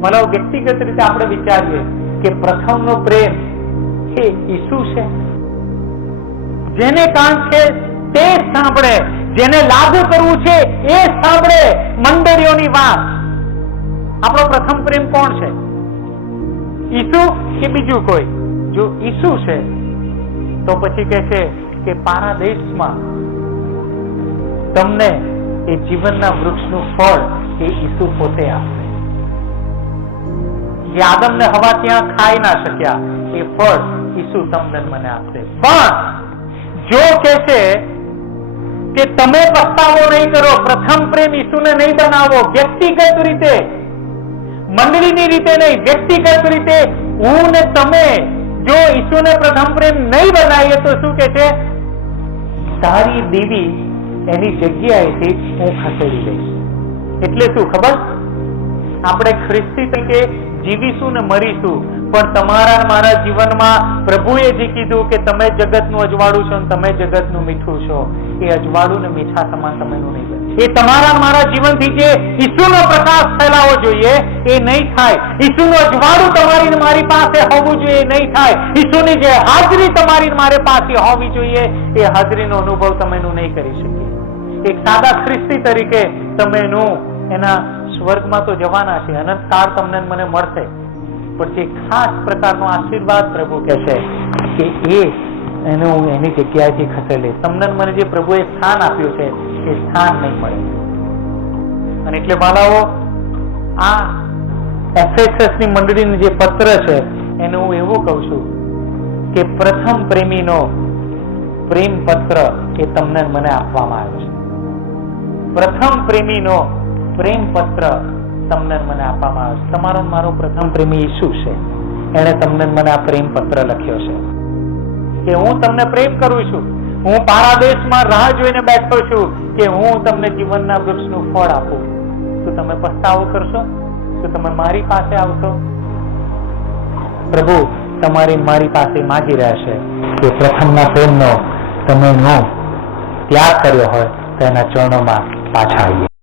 મને વ્યક્તિગત રીતે આપણે વિચારીએ કે પ્રથમનો પ્રેમ એ ઈસુ છે. જેને કાન છે તે સાંભળે, જેને લાગુ કરવું છે એ સાંભળે મંડળીઓની વાત. આપણો પ્રથમ પ્રેમ કોણ છે? ઈસુ કે બીજું કોઈ? જો ઈસુ છે તો પછી કહે છે કે પારાદેશમાં તમને એ જીવનના વૃક્ષનું ફળ એ ઈસુ પોતે આપશે. જે આદમ ને હવા ત્યાં ખાઈ ના શક્યા એ ફળ ઈસુ તમને મને આપશે. પણ જો કહે છે કે તમે પસ્તાવો નહીં કરો, પ્રથમ પ્રેમ ઈસુને નહીં બનાવો, વ્યક્તિગત રીતે, મંડળીની રીતે નહીં, વ્યક્તિગત રીતે હું ને તમે જો ઈસુને પ્રથમ પ્રેમ નહીં બનાવીએ તો શું કે છે? તારી દેવી એની જગ્યાએથી હું ખસેડી લઈશ. એટલે શું ખબર? આપણે ખ્રિસ્તી તરીકે જીવીશું ને મરીશું, પણ તમારા મારા જીવનમાં પ્રભુએ જે કીધું કે તમે જગતનું અજવાળું છો, તમે જગતનું મીઠું છો, એ અજવાળું ને મીઠા સમાન તમેનું નહીં બને. એ તમારા મારા જીવનથી જે ઈસુનો પ્રકાશ ફેલાવો જોઈએ એ નહીં થાય. ઈસુનું અજવાળું તમારી મારી પાસે હોવું જોઈએ એ નહીં થાય. ઈસુની જે હાજરી તમારી મારી પાસે હોવી જોઈએ એ હાજરીનો અનુભવ તમેનું નહીં કરી શકીએ. એક સાદા ખ્રિસ્તી તરીકે તમેનું એના સ્વર્ગમાં તો જવાના છે, અનંતકાળ તમને મને મળશે, પણ જે ખાસ પ્રકારનો આશીર્વાદ પ્રભુ કહે છે કે એને હું એની જગ્યાએથી ખસેડે. તમને મને જે પ્રભુએ સ્થાન આપ્યું છે એ સ્થાન નહીં મળે. અને એટલે વાલાઓ, આ એફએસએસની મંડળીનું જે પત્ર છે એને હું એવું કહું છું કે પ્રથમ પ્રેમીનો પ્રેમ પત્ર એ તમને મને આપવામાં આવ્યો છે. પ્રથમ પ્રેમીનો પ્રેમ પત્ર તમને મને આપવામાં આવે છે. તમારો મારો પ્રથમ પ્રેમી ઈસુ છે. એને તમને મને આ પ્રેમ પત્ર લખ્યો છે કે હું તમને પ્રેમ કરું છું, હું પારાદેશમાં રાહ જોઈને બેઠો છું કે હું તમને જીવનના વૃક્ષનું ફળ આપું. શું તમે પસ્તાવો કરશો? શું તમે મારી પાસે આવશો? પ્રભુ તમારી મારી પાસે માગી રહ્યા છે કે પ્રથમના પ્રેમનો તમે ત્યાગ કર્યો હોય તો એના ચરણોમાં પાછા આવીએ.